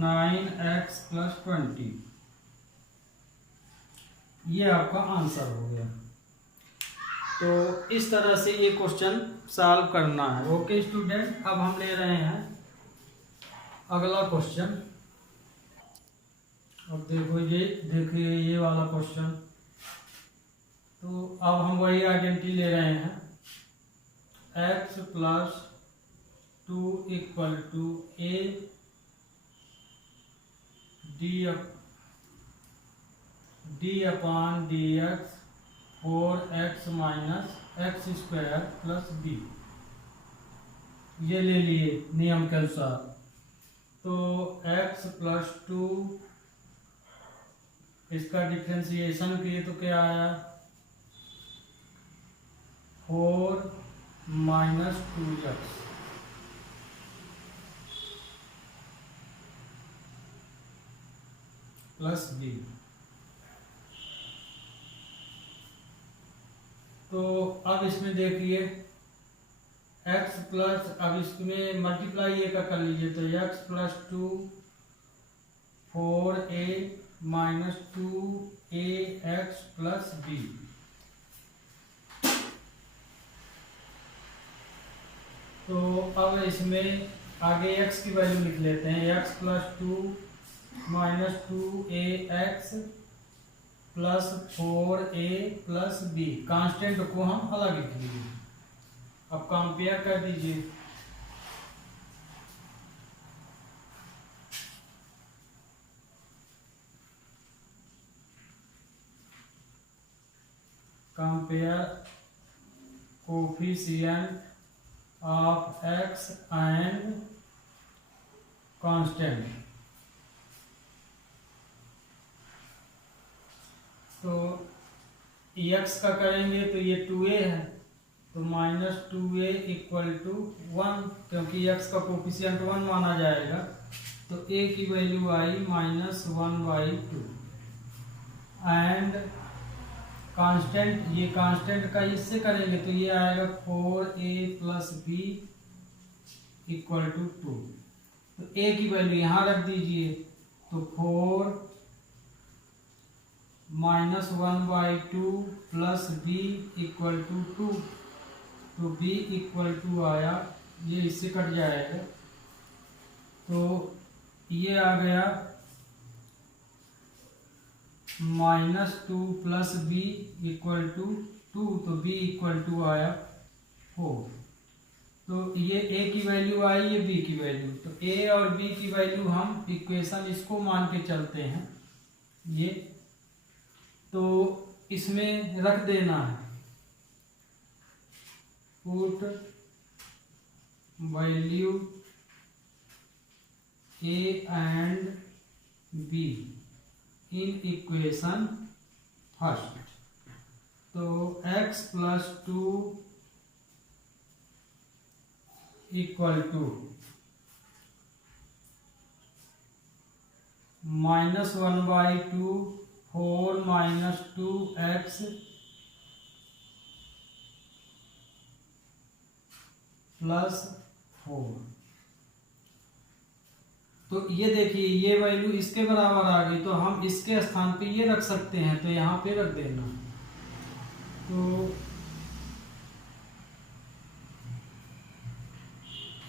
9x plus 20, ये आपका आंसर हो गया। तो इस तरह से ये क्वेश्चन सॉल्व करना है। ओके स्टूडेंट, अब हम ले रहे हैं अगला क्वेश्चन। अब देखिए ये वाला क्वेश्चन। तो अब हम वही आइडेंटिटी ले रहे हैं, x plus 2 equal to a D upon D X 4x minus X square plus B, ये ले लिए नियम के अनुसार। तो x प्लस 2 इसका डिफ्रेंसिएशन किए तो क्या आया, 4 माइनस 2x प्लस बी। तो अब इसमें देखिए x प्लस, अब इसमें मल्टीप्लाई ये का कर लीजिए, तो x plus 2 4a minus 2ax plus B. तो अब इसमें आगे x की वैल्यू लिख लेते हैं, x plus 2 minus 2ax plus 4a plus B. Constant को हम अलग लिख लीजिए। अब कंपेयर कर दीजिए, compare coefficient of x and constant. तो x का करेंगे तो ये 2a है, तो माइनस 2a इक्वल टू 1, क्योंकि x का कोफिशिएंट 1 माना जाएगा। तो a की value I minus 1/2 and constant, ये कांस्टेंट का इससे करेंगे तो ये आएगा 4a plus B equal to 2। तो a की वैल्यू यहाँ रख दीजिए, तो 4 minus 1/2 plus B equal to 2। तो b इक्वल टू आया, ये इससे कट जाएगा, तो ये आ गया -2 प्लस बी इक्वल टू 2। तो b इक्वल टू आया 4। तो ये a की वैल्यू आई, ये b की वैल्यू। तो a और b की वैल्यू हम इक्वेशन इसको मान के चलते हैं ये, तो इसमें रख देना है, put value a and b in equation first. तो x plus 2 equal to -1/2 4 minus 2x plus 4। तो ये देखिए ये वैल्यू इसके बराबर आ गई, तो हम इसके स्थान पे ये रख सकते हैं, तो यहाँ पे रख देना। तो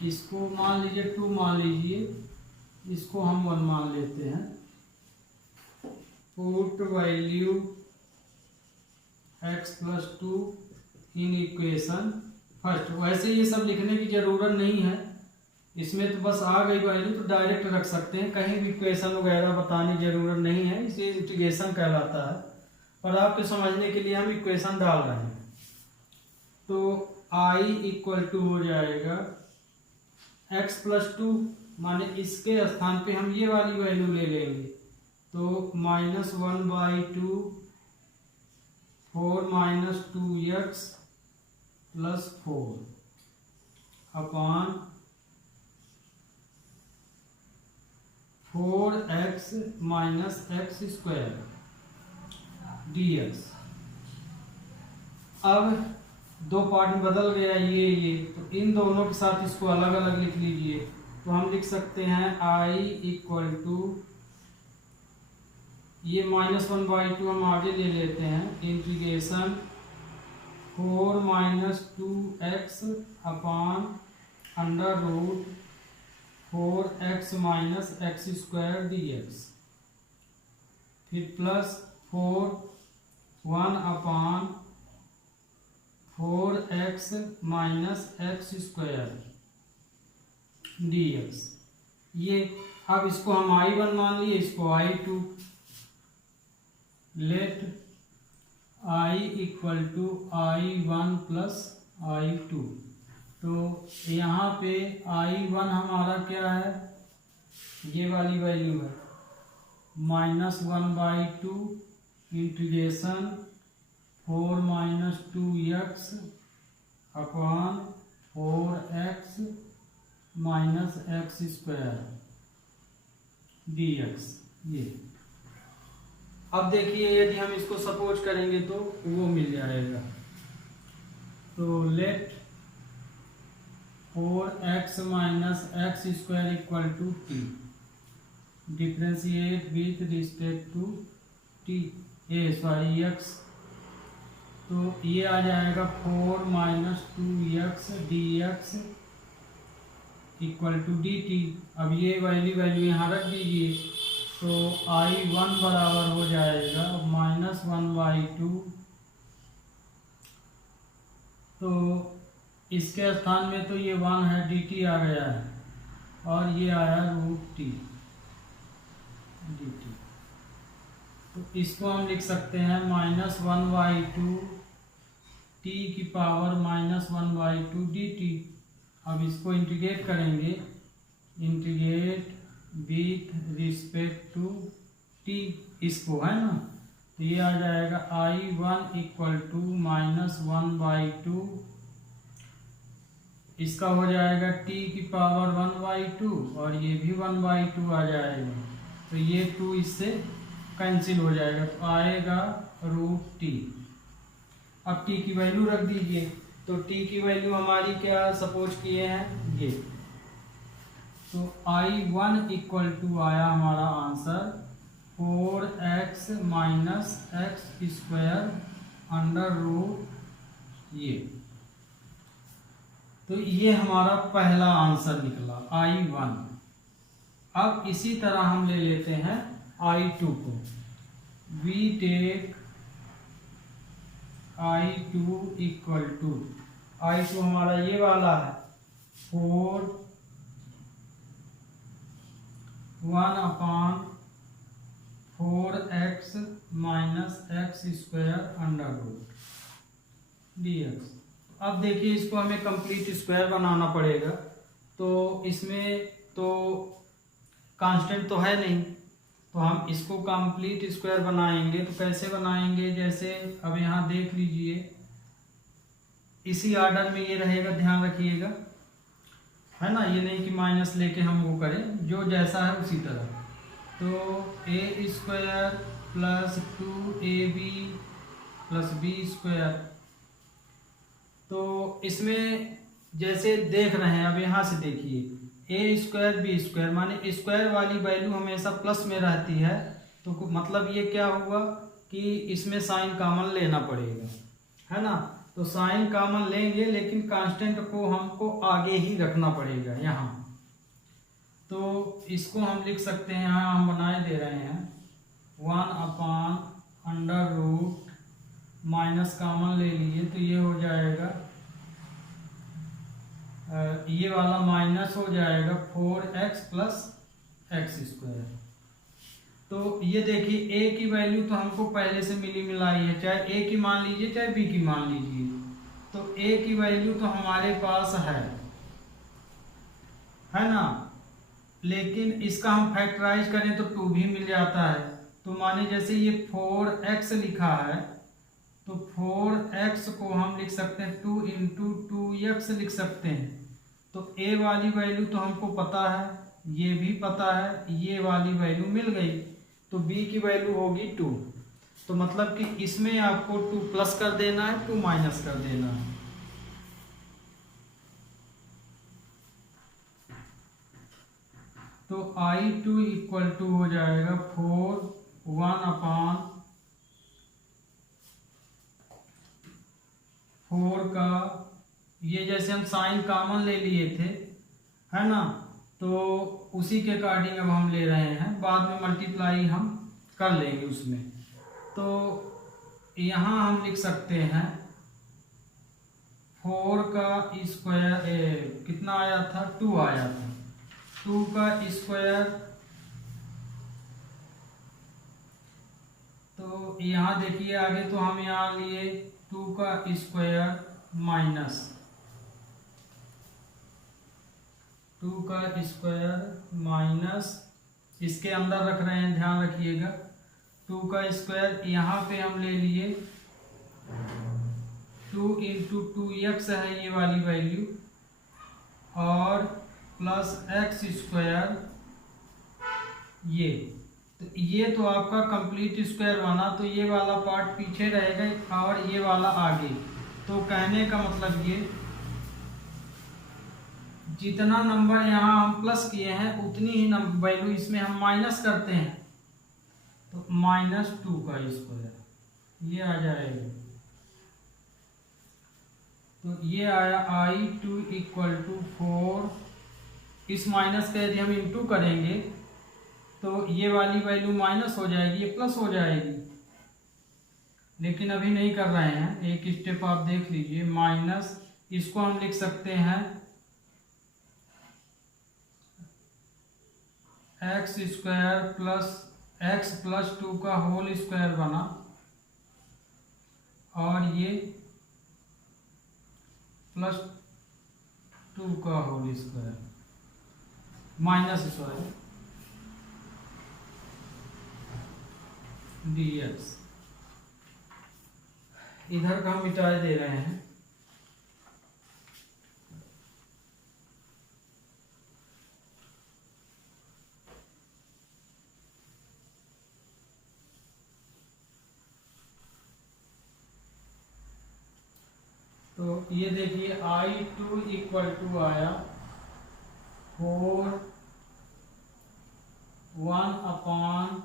इसको मान लीजिए 2 मान लीजिए, इसको हम 1 मान लेते हैं। पुट वैल्यू x प्लस 2 इन इक्वेशन फर्स्ट। वैसे ये सब लिखने की जरूरत नहीं है, इसमें तो बस आ गई वैल्यू तो डायरेक्ट रख सकते हैं, कहीं भी इक्वेशन वगैरह बताने की जरूरत नहीं है, इसे इंटीग्रेशन कहलाता है। पर आपके समझने के लिए हम इक्वेशन डाल रहे हैं। तो i इक्वल टू हो जाएगा x प्लस 2, माने इसके स्थान पे हम ये वाली वैल्यू ले लेंगे, तो -1/2 4 minus 2x plus 4 upon 4x minus X square dx। अब दो पार्ट में बदल गया ये, तो इन दोनों के साथ इसको अलग अलग लिख लीजिए। तो हम लिख सकते हैं i इक्वल टू, ये -1/2 हम आगे ले लेते हैं, integration 4 minus 2x upon under root 4x minus X square dx, फिर plus 1 upon 4x minus X square dx। ये अब इसको हम I1 मान लिए, इसको I2। Let I equal to I1 plus I2। तो यहाँ पे I1 हमारा क्या है, ये वाली वैल्यू है -1/2 integration 4 minus 2x upon 4x minus X square dx। ये अब देखिए, यदि हम इसको सपोज करेंगे तो वो मिल जाएगा। तो let 4x minus X square equal to t, differentiate with respect to t x। तो ये आ जाएगा 4 minus 2x dx equal to dt। अब ये वैल्यू यहाँ रख दीजिए, तो I1 बराबर हो जाएगा -1/2। तो इसके स्थान में तो ये 1 है, dt आ गया है, और ये आया √t dt। तो इसको हम लिख सकते हैं -1/2 t की पावर -1/2 dt। अब इसको इंटीग्रेट करेंगे, integrate with respect to t, इसको है ना। तो ये आ जाएगा I1 इक्वल टू -1/2, इसका हो जाएगा t की पावर 1/2, और ये भी 1/2 आ जाएगा। तो ये 2 इससे कैंसिल हो जाएगा, तो आएगा √t। अब t की वैल्यू रख दीजिए, तो t की वैल्यू हमारी क्या सपोज किए हैं ये। तो I1 इक्वल टू आया हमारा answer 4x minus X square under root ये। तो ये हमारा पहला आंसर निकला I1। अब इसी तरह हम ले लेते हैं I2 को। We take I2 equal to, I2 हमारा ये वाला है 1 upon 4x minus X square under root dx। अब देखिए, इसको हमें कंप्लीट स्क्वायर बनाना पड़ेगा। तो इसमें तो कांस्टेंट तो है नहीं, तो हम इसको कंप्लीट स्क्वायर बनाएंगे। तो कैसे बनाएंगे, जैसे अब यहाँ देख लीजिए, इसी ऑर्डर में ये रहेगा, ध्यान रखिएगा, है ना। ये नहीं कि माइनस लेके हम वो करें, जो जैसा है उसी तरह। तो a square plus 2ab plus b square. तो इसमें जैसे देख रहे हैं, अब यहाँ से देखिए, a स्क्वायर b स्क्वायर माने स्क्वायर वाली वैल्यू हमेशा प्लस में रहती है। तो मतलब ये क्या हुआ कि इसमें साइन कॉमन लेना पड़ेगा, है ना। तो साइन कॉमन लेंगे, लेकिन कांस्टेंट को हमको आगे ही रखना पड़ेगा यहाँ। तो इसको हम लिख सकते हैं, यहाँ हम बनाए दे रहे हैं 1 upon under root, minus common ले लिए, तो ये हो जाएगा, ये वाला माइनस हो जाएगा 4x प्लस एक्स स्क्वायर। तो ये देखिए, a की वैल्यू तो हमको पहले से मिली मिलाई है, चाहे a की मान लीजिए चाहे b की मान लीजिए। तो a की वैल्यू तो हमारे पास है ना। लेकिन इसका हम फैक्टराइज करें तो 2 भी मिल जाता है। तो माने जैसे ये 4x लिखा है, तो 4x को हम लिख सकते हैं 2 इंटू 2x लिख सकते हैं। तो a वाली वैल्यू तो हमको पता है, ये भी पता है, ये वाली वैल्यू मिल गई। तो b की वैल्यू होगी 2। तो मतलब कि इसमें आपको 2 प्लस कर देना है, 2 माइनस कर देना है। तो I2 इक्वल टू हो जाएगा 1 अपॉन 4 का ये जैसे हम साइन कॉमन ले लिए थे, है ना, तो उसी के अकॉर्डिंग अब हम ले रहे हैं, बाद में मल्टीप्लाई हम कर लेंगे उसमें। तो यहाँ हम लिख सकते हैं 4 का स्क्वायर कितना आया था, 2 आया था, 2 का स्क्वायर, तो यहाँ देखिए आगे तो हम यहाँ लिए 2 का स्क्वायर माइनस 2 का स्क्वायर माइनस, इसके अंदर रख रहे हैं, ध्यान रखिएगा, 2 का स्क्वायर, यहाँ पे हम ले लिए 2 इंटू 2x है ये वाली वैल्यू, और प्लस एक्स स्क्वायर ये, तो ये तो आपका कंप्लीट स्क्वायर बना, तो ये वाला पार्ट पीछे रहेगा और ये वाला आगे। तो कहने का मतलब ये जितना नंबर यहाँ हम प्लस किए हैं उतनी ही वैल्यू इसमें हम माइनस करते हैं, तो -2 का स्क्वायर ये आ जाएगा। तो ये आया I2 = 4, इस माइनस का यदि हम इंटू करेंगे तो ये वाली वैल्यू माइनस हो जाएगी, ये प्लस हो जाएगी, लेकिन अभी नहीं कर रहे हैं, एक स्टेप आप देख लीजिए। माइनस, इसको हम लिख सकते हैं x² प्लस x + 2 का होल स्क्वायर बना, और ये +2 का होल स्क्वायर माइनस dx, इधर का हम मिटा दे रहे हैं। तो ये देखिए I2 = आया 4 1/,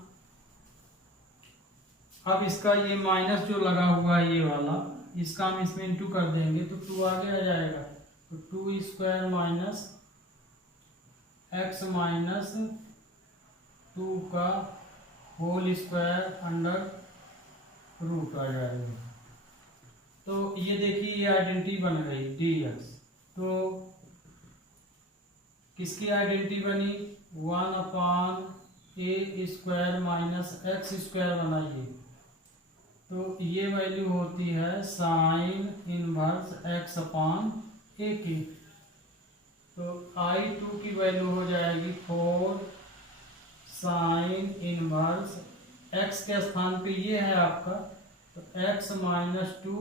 अब इसका ये माइनस जो लगा हुआ है ये वाला, इसका हम इसमें इंटू कर देंगे तो 2 आगे आ जाएगा, तो 2² माइनस x माइनस 2 का होल स्क्वायर अंडर रूट आ जाएगा। तो ये देखिए ये आइडेंटिटी बन गई dx, तो किसकी आइडेंटिटी बनी, 1/a² माइनस x² बनाइए, तो ये वैल्यू होती है साइन इनवर्स x/a की। तो I2 की वैल्यू हो जाएगी 4 साइन इनवर्स x के स्थान पे ये है आपका, तो x - 2/2,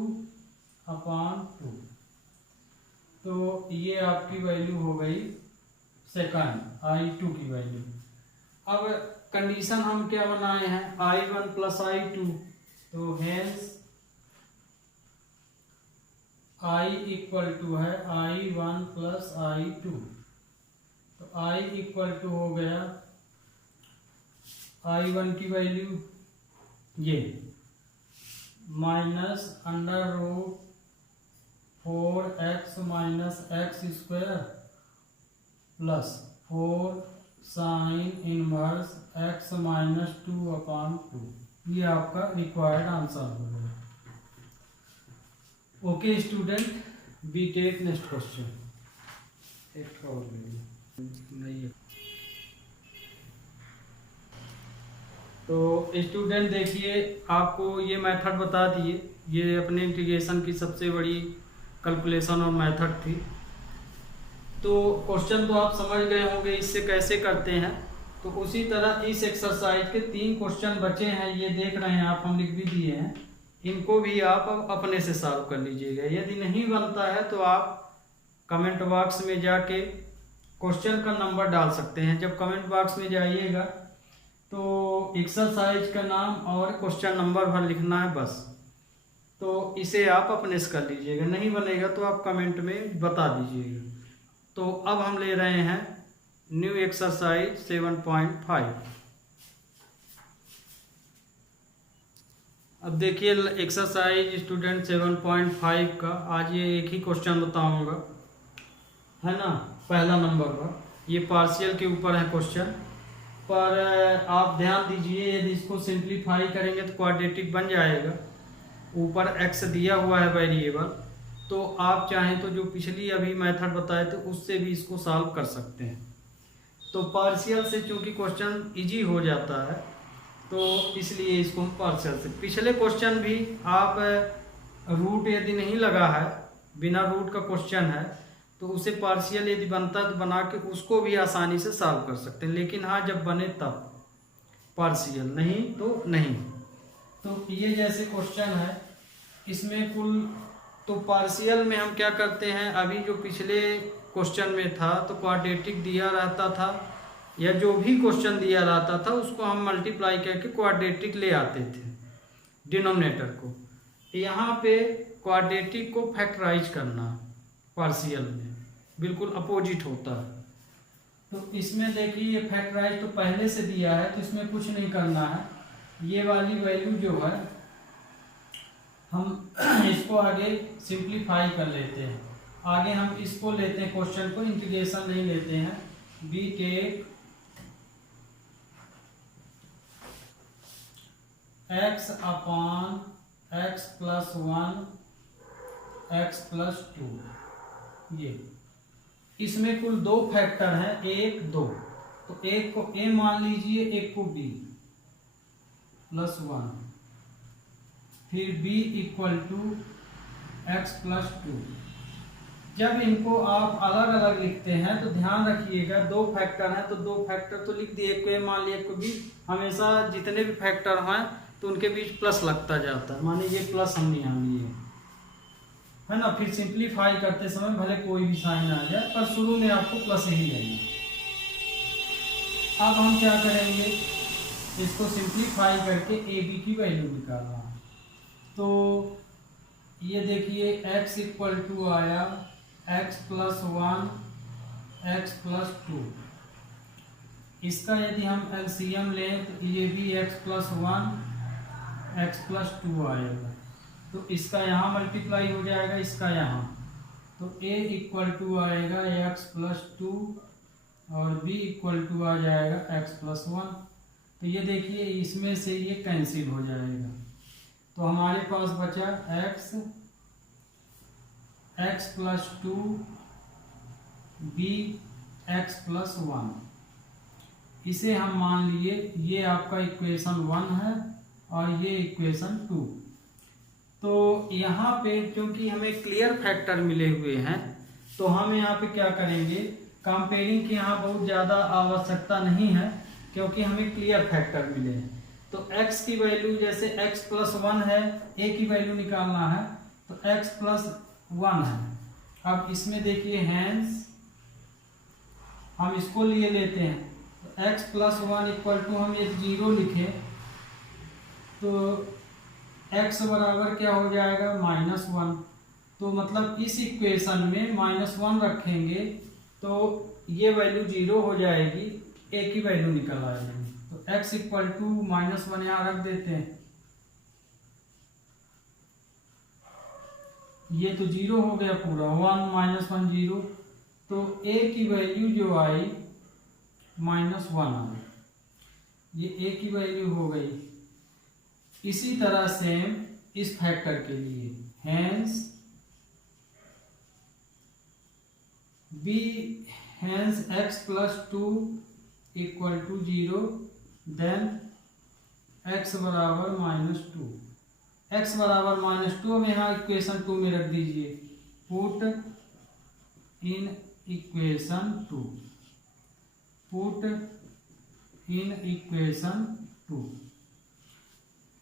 तो ये आपकी वैल्यू हो गई सेकंड I2 की वैल्यू। अब कंडीशन हम क्या बनाए हैं, I1 + I2, तो हेंस I = है I1 + I2, तो I = हो गया I1 की वैल्यू ये -√4x - x² plus 4 sine inverse x - 2/2, ये आपका रिक्वायर्ड आंसर होगा। Okay student, we take next question. एक और नहीं है तो स्टूडेंट देखिए, आपको ये मेथड बता दिए, ये अपने इंटीग्रेशन की सबसे बड़ी कैलकुलेशन और मेथड थी। तो क्वेश्चन तो आप समझ गए होंगे इससे कैसे करते हैं। तो उसी तरह इस एक्सरसाइज के 3 क्वेश्चन बचे हैं, ये देख रहे हैं आप, हम लिख भी दिए हैं, इनको भी आप अपने से सॉल्व कर लीजिएगा। यदि नहीं बनता है तो आप कमेंट बॉक्स में जाके क्वेश्चन का नंबर डाल सकते हैं। जब कमेंट बॉक्स में जाइएगा तो एक्सरसाइज का नाम और क्वेश्चन नंबर भर लिखना है बस, तो इसे आप अपने से कर लीजिएगा। नहीं बनेगा तो आप कमेंट में बता दीजिएगा। तो अब हम ले रहे हैं न्यू एक्सरसाइज 7.5। अब देखिए एक्सरसाइज स्टूडेंट 7.5 का आज ये एक ही क्वेश्चन बताऊंगा, है ना। पहला नंबर का ये पार्शियल के ऊपर है क्वेश्चन, पर आप ध्यान दीजिए, यदि इसको सिंप्लीफाई करेंगे तो क्वाड्रेटिक बन जाएगा। ऊपर एक्स दिया हुआ है वेरिएबल, तो आप चाहें तो जो पिछली अभी मेथड बताए थे उससे भी इसको सॉल्व कर सकते हैं। तो पार्शियल से चूंकि क्वेश्चन इजी हो जाता है तो इसलिए इसको हम पार्शियल से, पिछले क्वेश्चन भी आप रूट यदि नहीं लगा है, बिना रूट का क्वेश्चन है, तो उसे पार्शियल यदि बनता है तो बना के उसको भी आसानी से सॉल्व कर सकते हैं। लेकिन हाँ, जब बने तब पार्शियल, नहीं तो नहीं। तो ये जैसे क्वेश्चन है, इसमें कुल, तो पार्शियल में हम क्या करते हैं, अभी जो पिछले क्वेश्चन में था तो क्वाड्रेटिक दिया रहता था, या जो भी क्वेश्चन दिया रहता था उसको हम मल्टीप्लाई करके क्वाड्रेटिक ले आते थे डिनोमिनेटर को। यहाँ पे क्वाड्रेटिक को फैक्टराइज करना पार्शियल में बिल्कुल अपोजिट होता है। तो इसमें देखिए ये फैक्टराइज तो पहले से दिया है, तो इसमें कुछ नहीं करना है। ये वाली वैल्यू जो है हम इसको आगे सिंप्लीफाई कर लेते हैं। आगे हम इसको लेते हैं, क्वेश्चन को इंटीग्रेशन नहीं लेते हैं। We take x upon x plus 1 x plus 2। ये इसमें कुल दो फैक्टर हैं, एक दो, तो एक को a मान लीजिए, एक को b प्लस 1, फिर b equal to x plus 2। जब इनको आप अलग अलग लिखते हैं तो ध्यान रखिएगा, दो फैक्टर हैं तो दो फैक्टर तो लिख दिए, एक को a मान लिया, एक को b। हमेशा जितने भी फैक्टर हैं तो उनके बीच प्लस लगता जाता है, मानिए ये प्लस हमने यहाँ लिए, है ना। फिर सिंप्लीफाई करते समय भले कोई भी साइन आ जाए, पर शुरू में आपको प्लस ही लेना। अब हम क्या करेंगे, इसको सिंप्लीफाई करके ए बी की वैल्यू निकालना है। तो ये देखिए x इक्वल टू आया x प्लस 1 x प्लस 2। इसका यदि हम एलसीएम लें तो ये भी x प्लस 1 x प्लस 2 आएगा, तो इसका यहाँ मल्टीप्लाई हो जाएगा, इसका यहाँ, तो a इक्वल टू आएगा x प्लस 2 और b इक्वल टू आ जाएगा x प्लस 1। तो ये देखिए इसमें से ये कैंसिल हो जाएगा, तो हमारे पास बचा x plus 2 b x plus 1। इसे हम मान लिए ये आपका इक्वेशन 1 है और ये इक्वेशन 2। तो यहाँ पे क्योंकि हमें क्लियर फैक्टर मिले हुए हैं तो हम यहाँ पे क्या करेंगे, कंपेयरिंग की यहाँ बहुत ज़्यादा आवश्यकता नहीं है क्योंकि हमें क्लियर फैक्टर मिले हैं। तो x की वैल्यू जैसे x प्लस 1 है, a की वैल्यू निकालना है तो x प्लस 1 है। अब इसमें देखिए हैंस हम इसको लिए लेते हैं, तो x प्लस 1 इक्वल टू हम ये 0 लिखें तो x बराबर क्या हो जाएगा, -1। तो मतलब इस इक्वेशन में -1 रखेंगे तो ये वैल्यू 0 हो जाएगी, a की वैल्यू निकल आएगी। तो x इक्वल टू -1 यहाँ रख देते हैं, ये तो 0 हो गया पूरा, 1 -1 0। तो a की वैल्यू जो आई -1 आई, ये a की वैल्यू हो गई। इसी तरह सेम इस फैक्टर के लिए, hence b hence x plus 2 equal to 0, then x बराबर -2। x बराबर -2 अब यहाँ इक्वेशन 2 में रख दीजिए, put in equation 2, put in equation 2।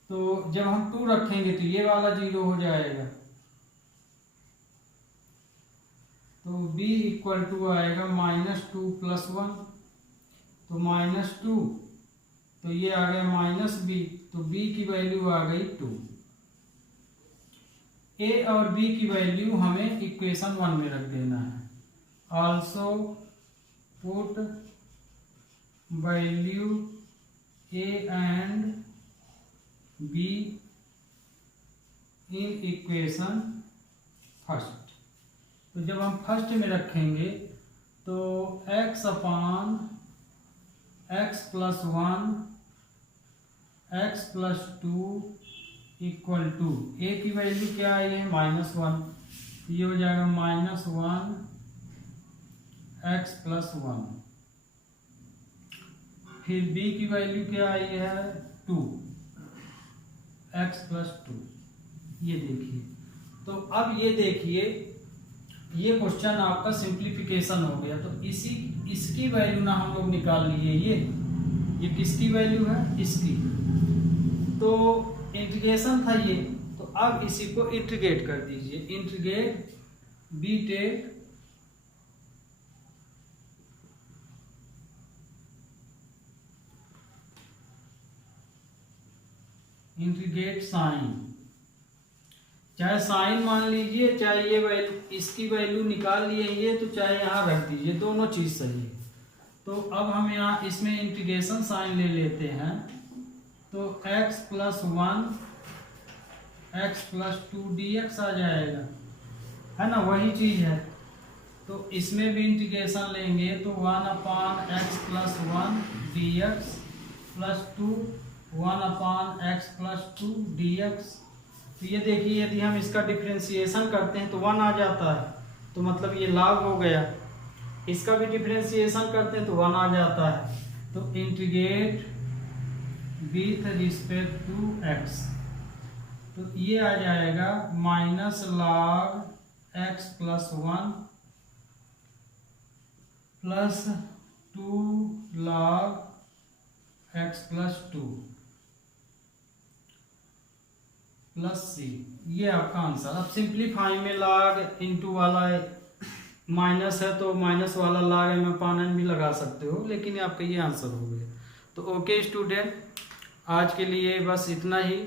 तो जब हम 2 रखेंगे तो ये वाला 0 हो जाएगा, तो b इक्वल टू आएगा -2 प्लस 1, तो -2, तो ये आ गया -b, तो b की वैल्यू आ गई 2। a और b की वैल्यू हमें इक्वेशन 1 में रख देना है। Also put value a and b in equation first. तो जब हम फर्स्ट में रखेंगे तो x upon x plus 1 x plus 2 equal to a की वैल्यू क्या आई है -1, ये हो जाएगा -1 x प्लस 1। फिर b की वैल्यू क्या आई है 2 x प्लस 2। ये देखिए, तो अब ये देखिए ये क्वेश्चन आपका सिंप्लीफिकेशन हो गया। तो इसकी वैल्यू ना हम लोग निकाल लिए, ये किसकी वैल्यू है, इसकी। तो इंटीग्रेशन था ये, तो अब इसी को इंटीग्रेट कर दीजिए। Integrate be take integrate sine, चाहे साइन मान लीजिए, चाहे ये वैल्यू, इसकी वैल्यू निकाल लिए ये, तो चाहे यहाँ रख दीजिए, दोनों चीज सही है। तो अब हम यहाँ इसमें इंटीग्रेशन साइन ले लेते हैं। तो x plus 1 x plus 2 dx आ जाएगा, है ना, वही चीज है। तो इसमें भी इंटीग्रेशन लेंगे तो 1 अपान x प्लस 1 dx प्लस 2 1 अपान x प्लस 2 dx। तो ये देखिए यदि हम इसका डिफरेंशिएशन करते हैं तो 1 आ जाता है, तो मतलब ये log हो गया। इसका भी डिफरेंशिएशन करते हैं तो 1 आ जाता है। तो integrate with respect to x, तो ये आ जाएगा minus log x plus 1 plus 2 log x plus 2 plus c। ये आपका आंसर। अब सिंप्लीफाई में log इनटू वाला माइनस है तो माइनस वाला log m अपान n भी लगा सकते हो, लेकिन आपका ये आंसर हो गया। तो ओके स्टूडेंट, आज के लिए बस इतना ही।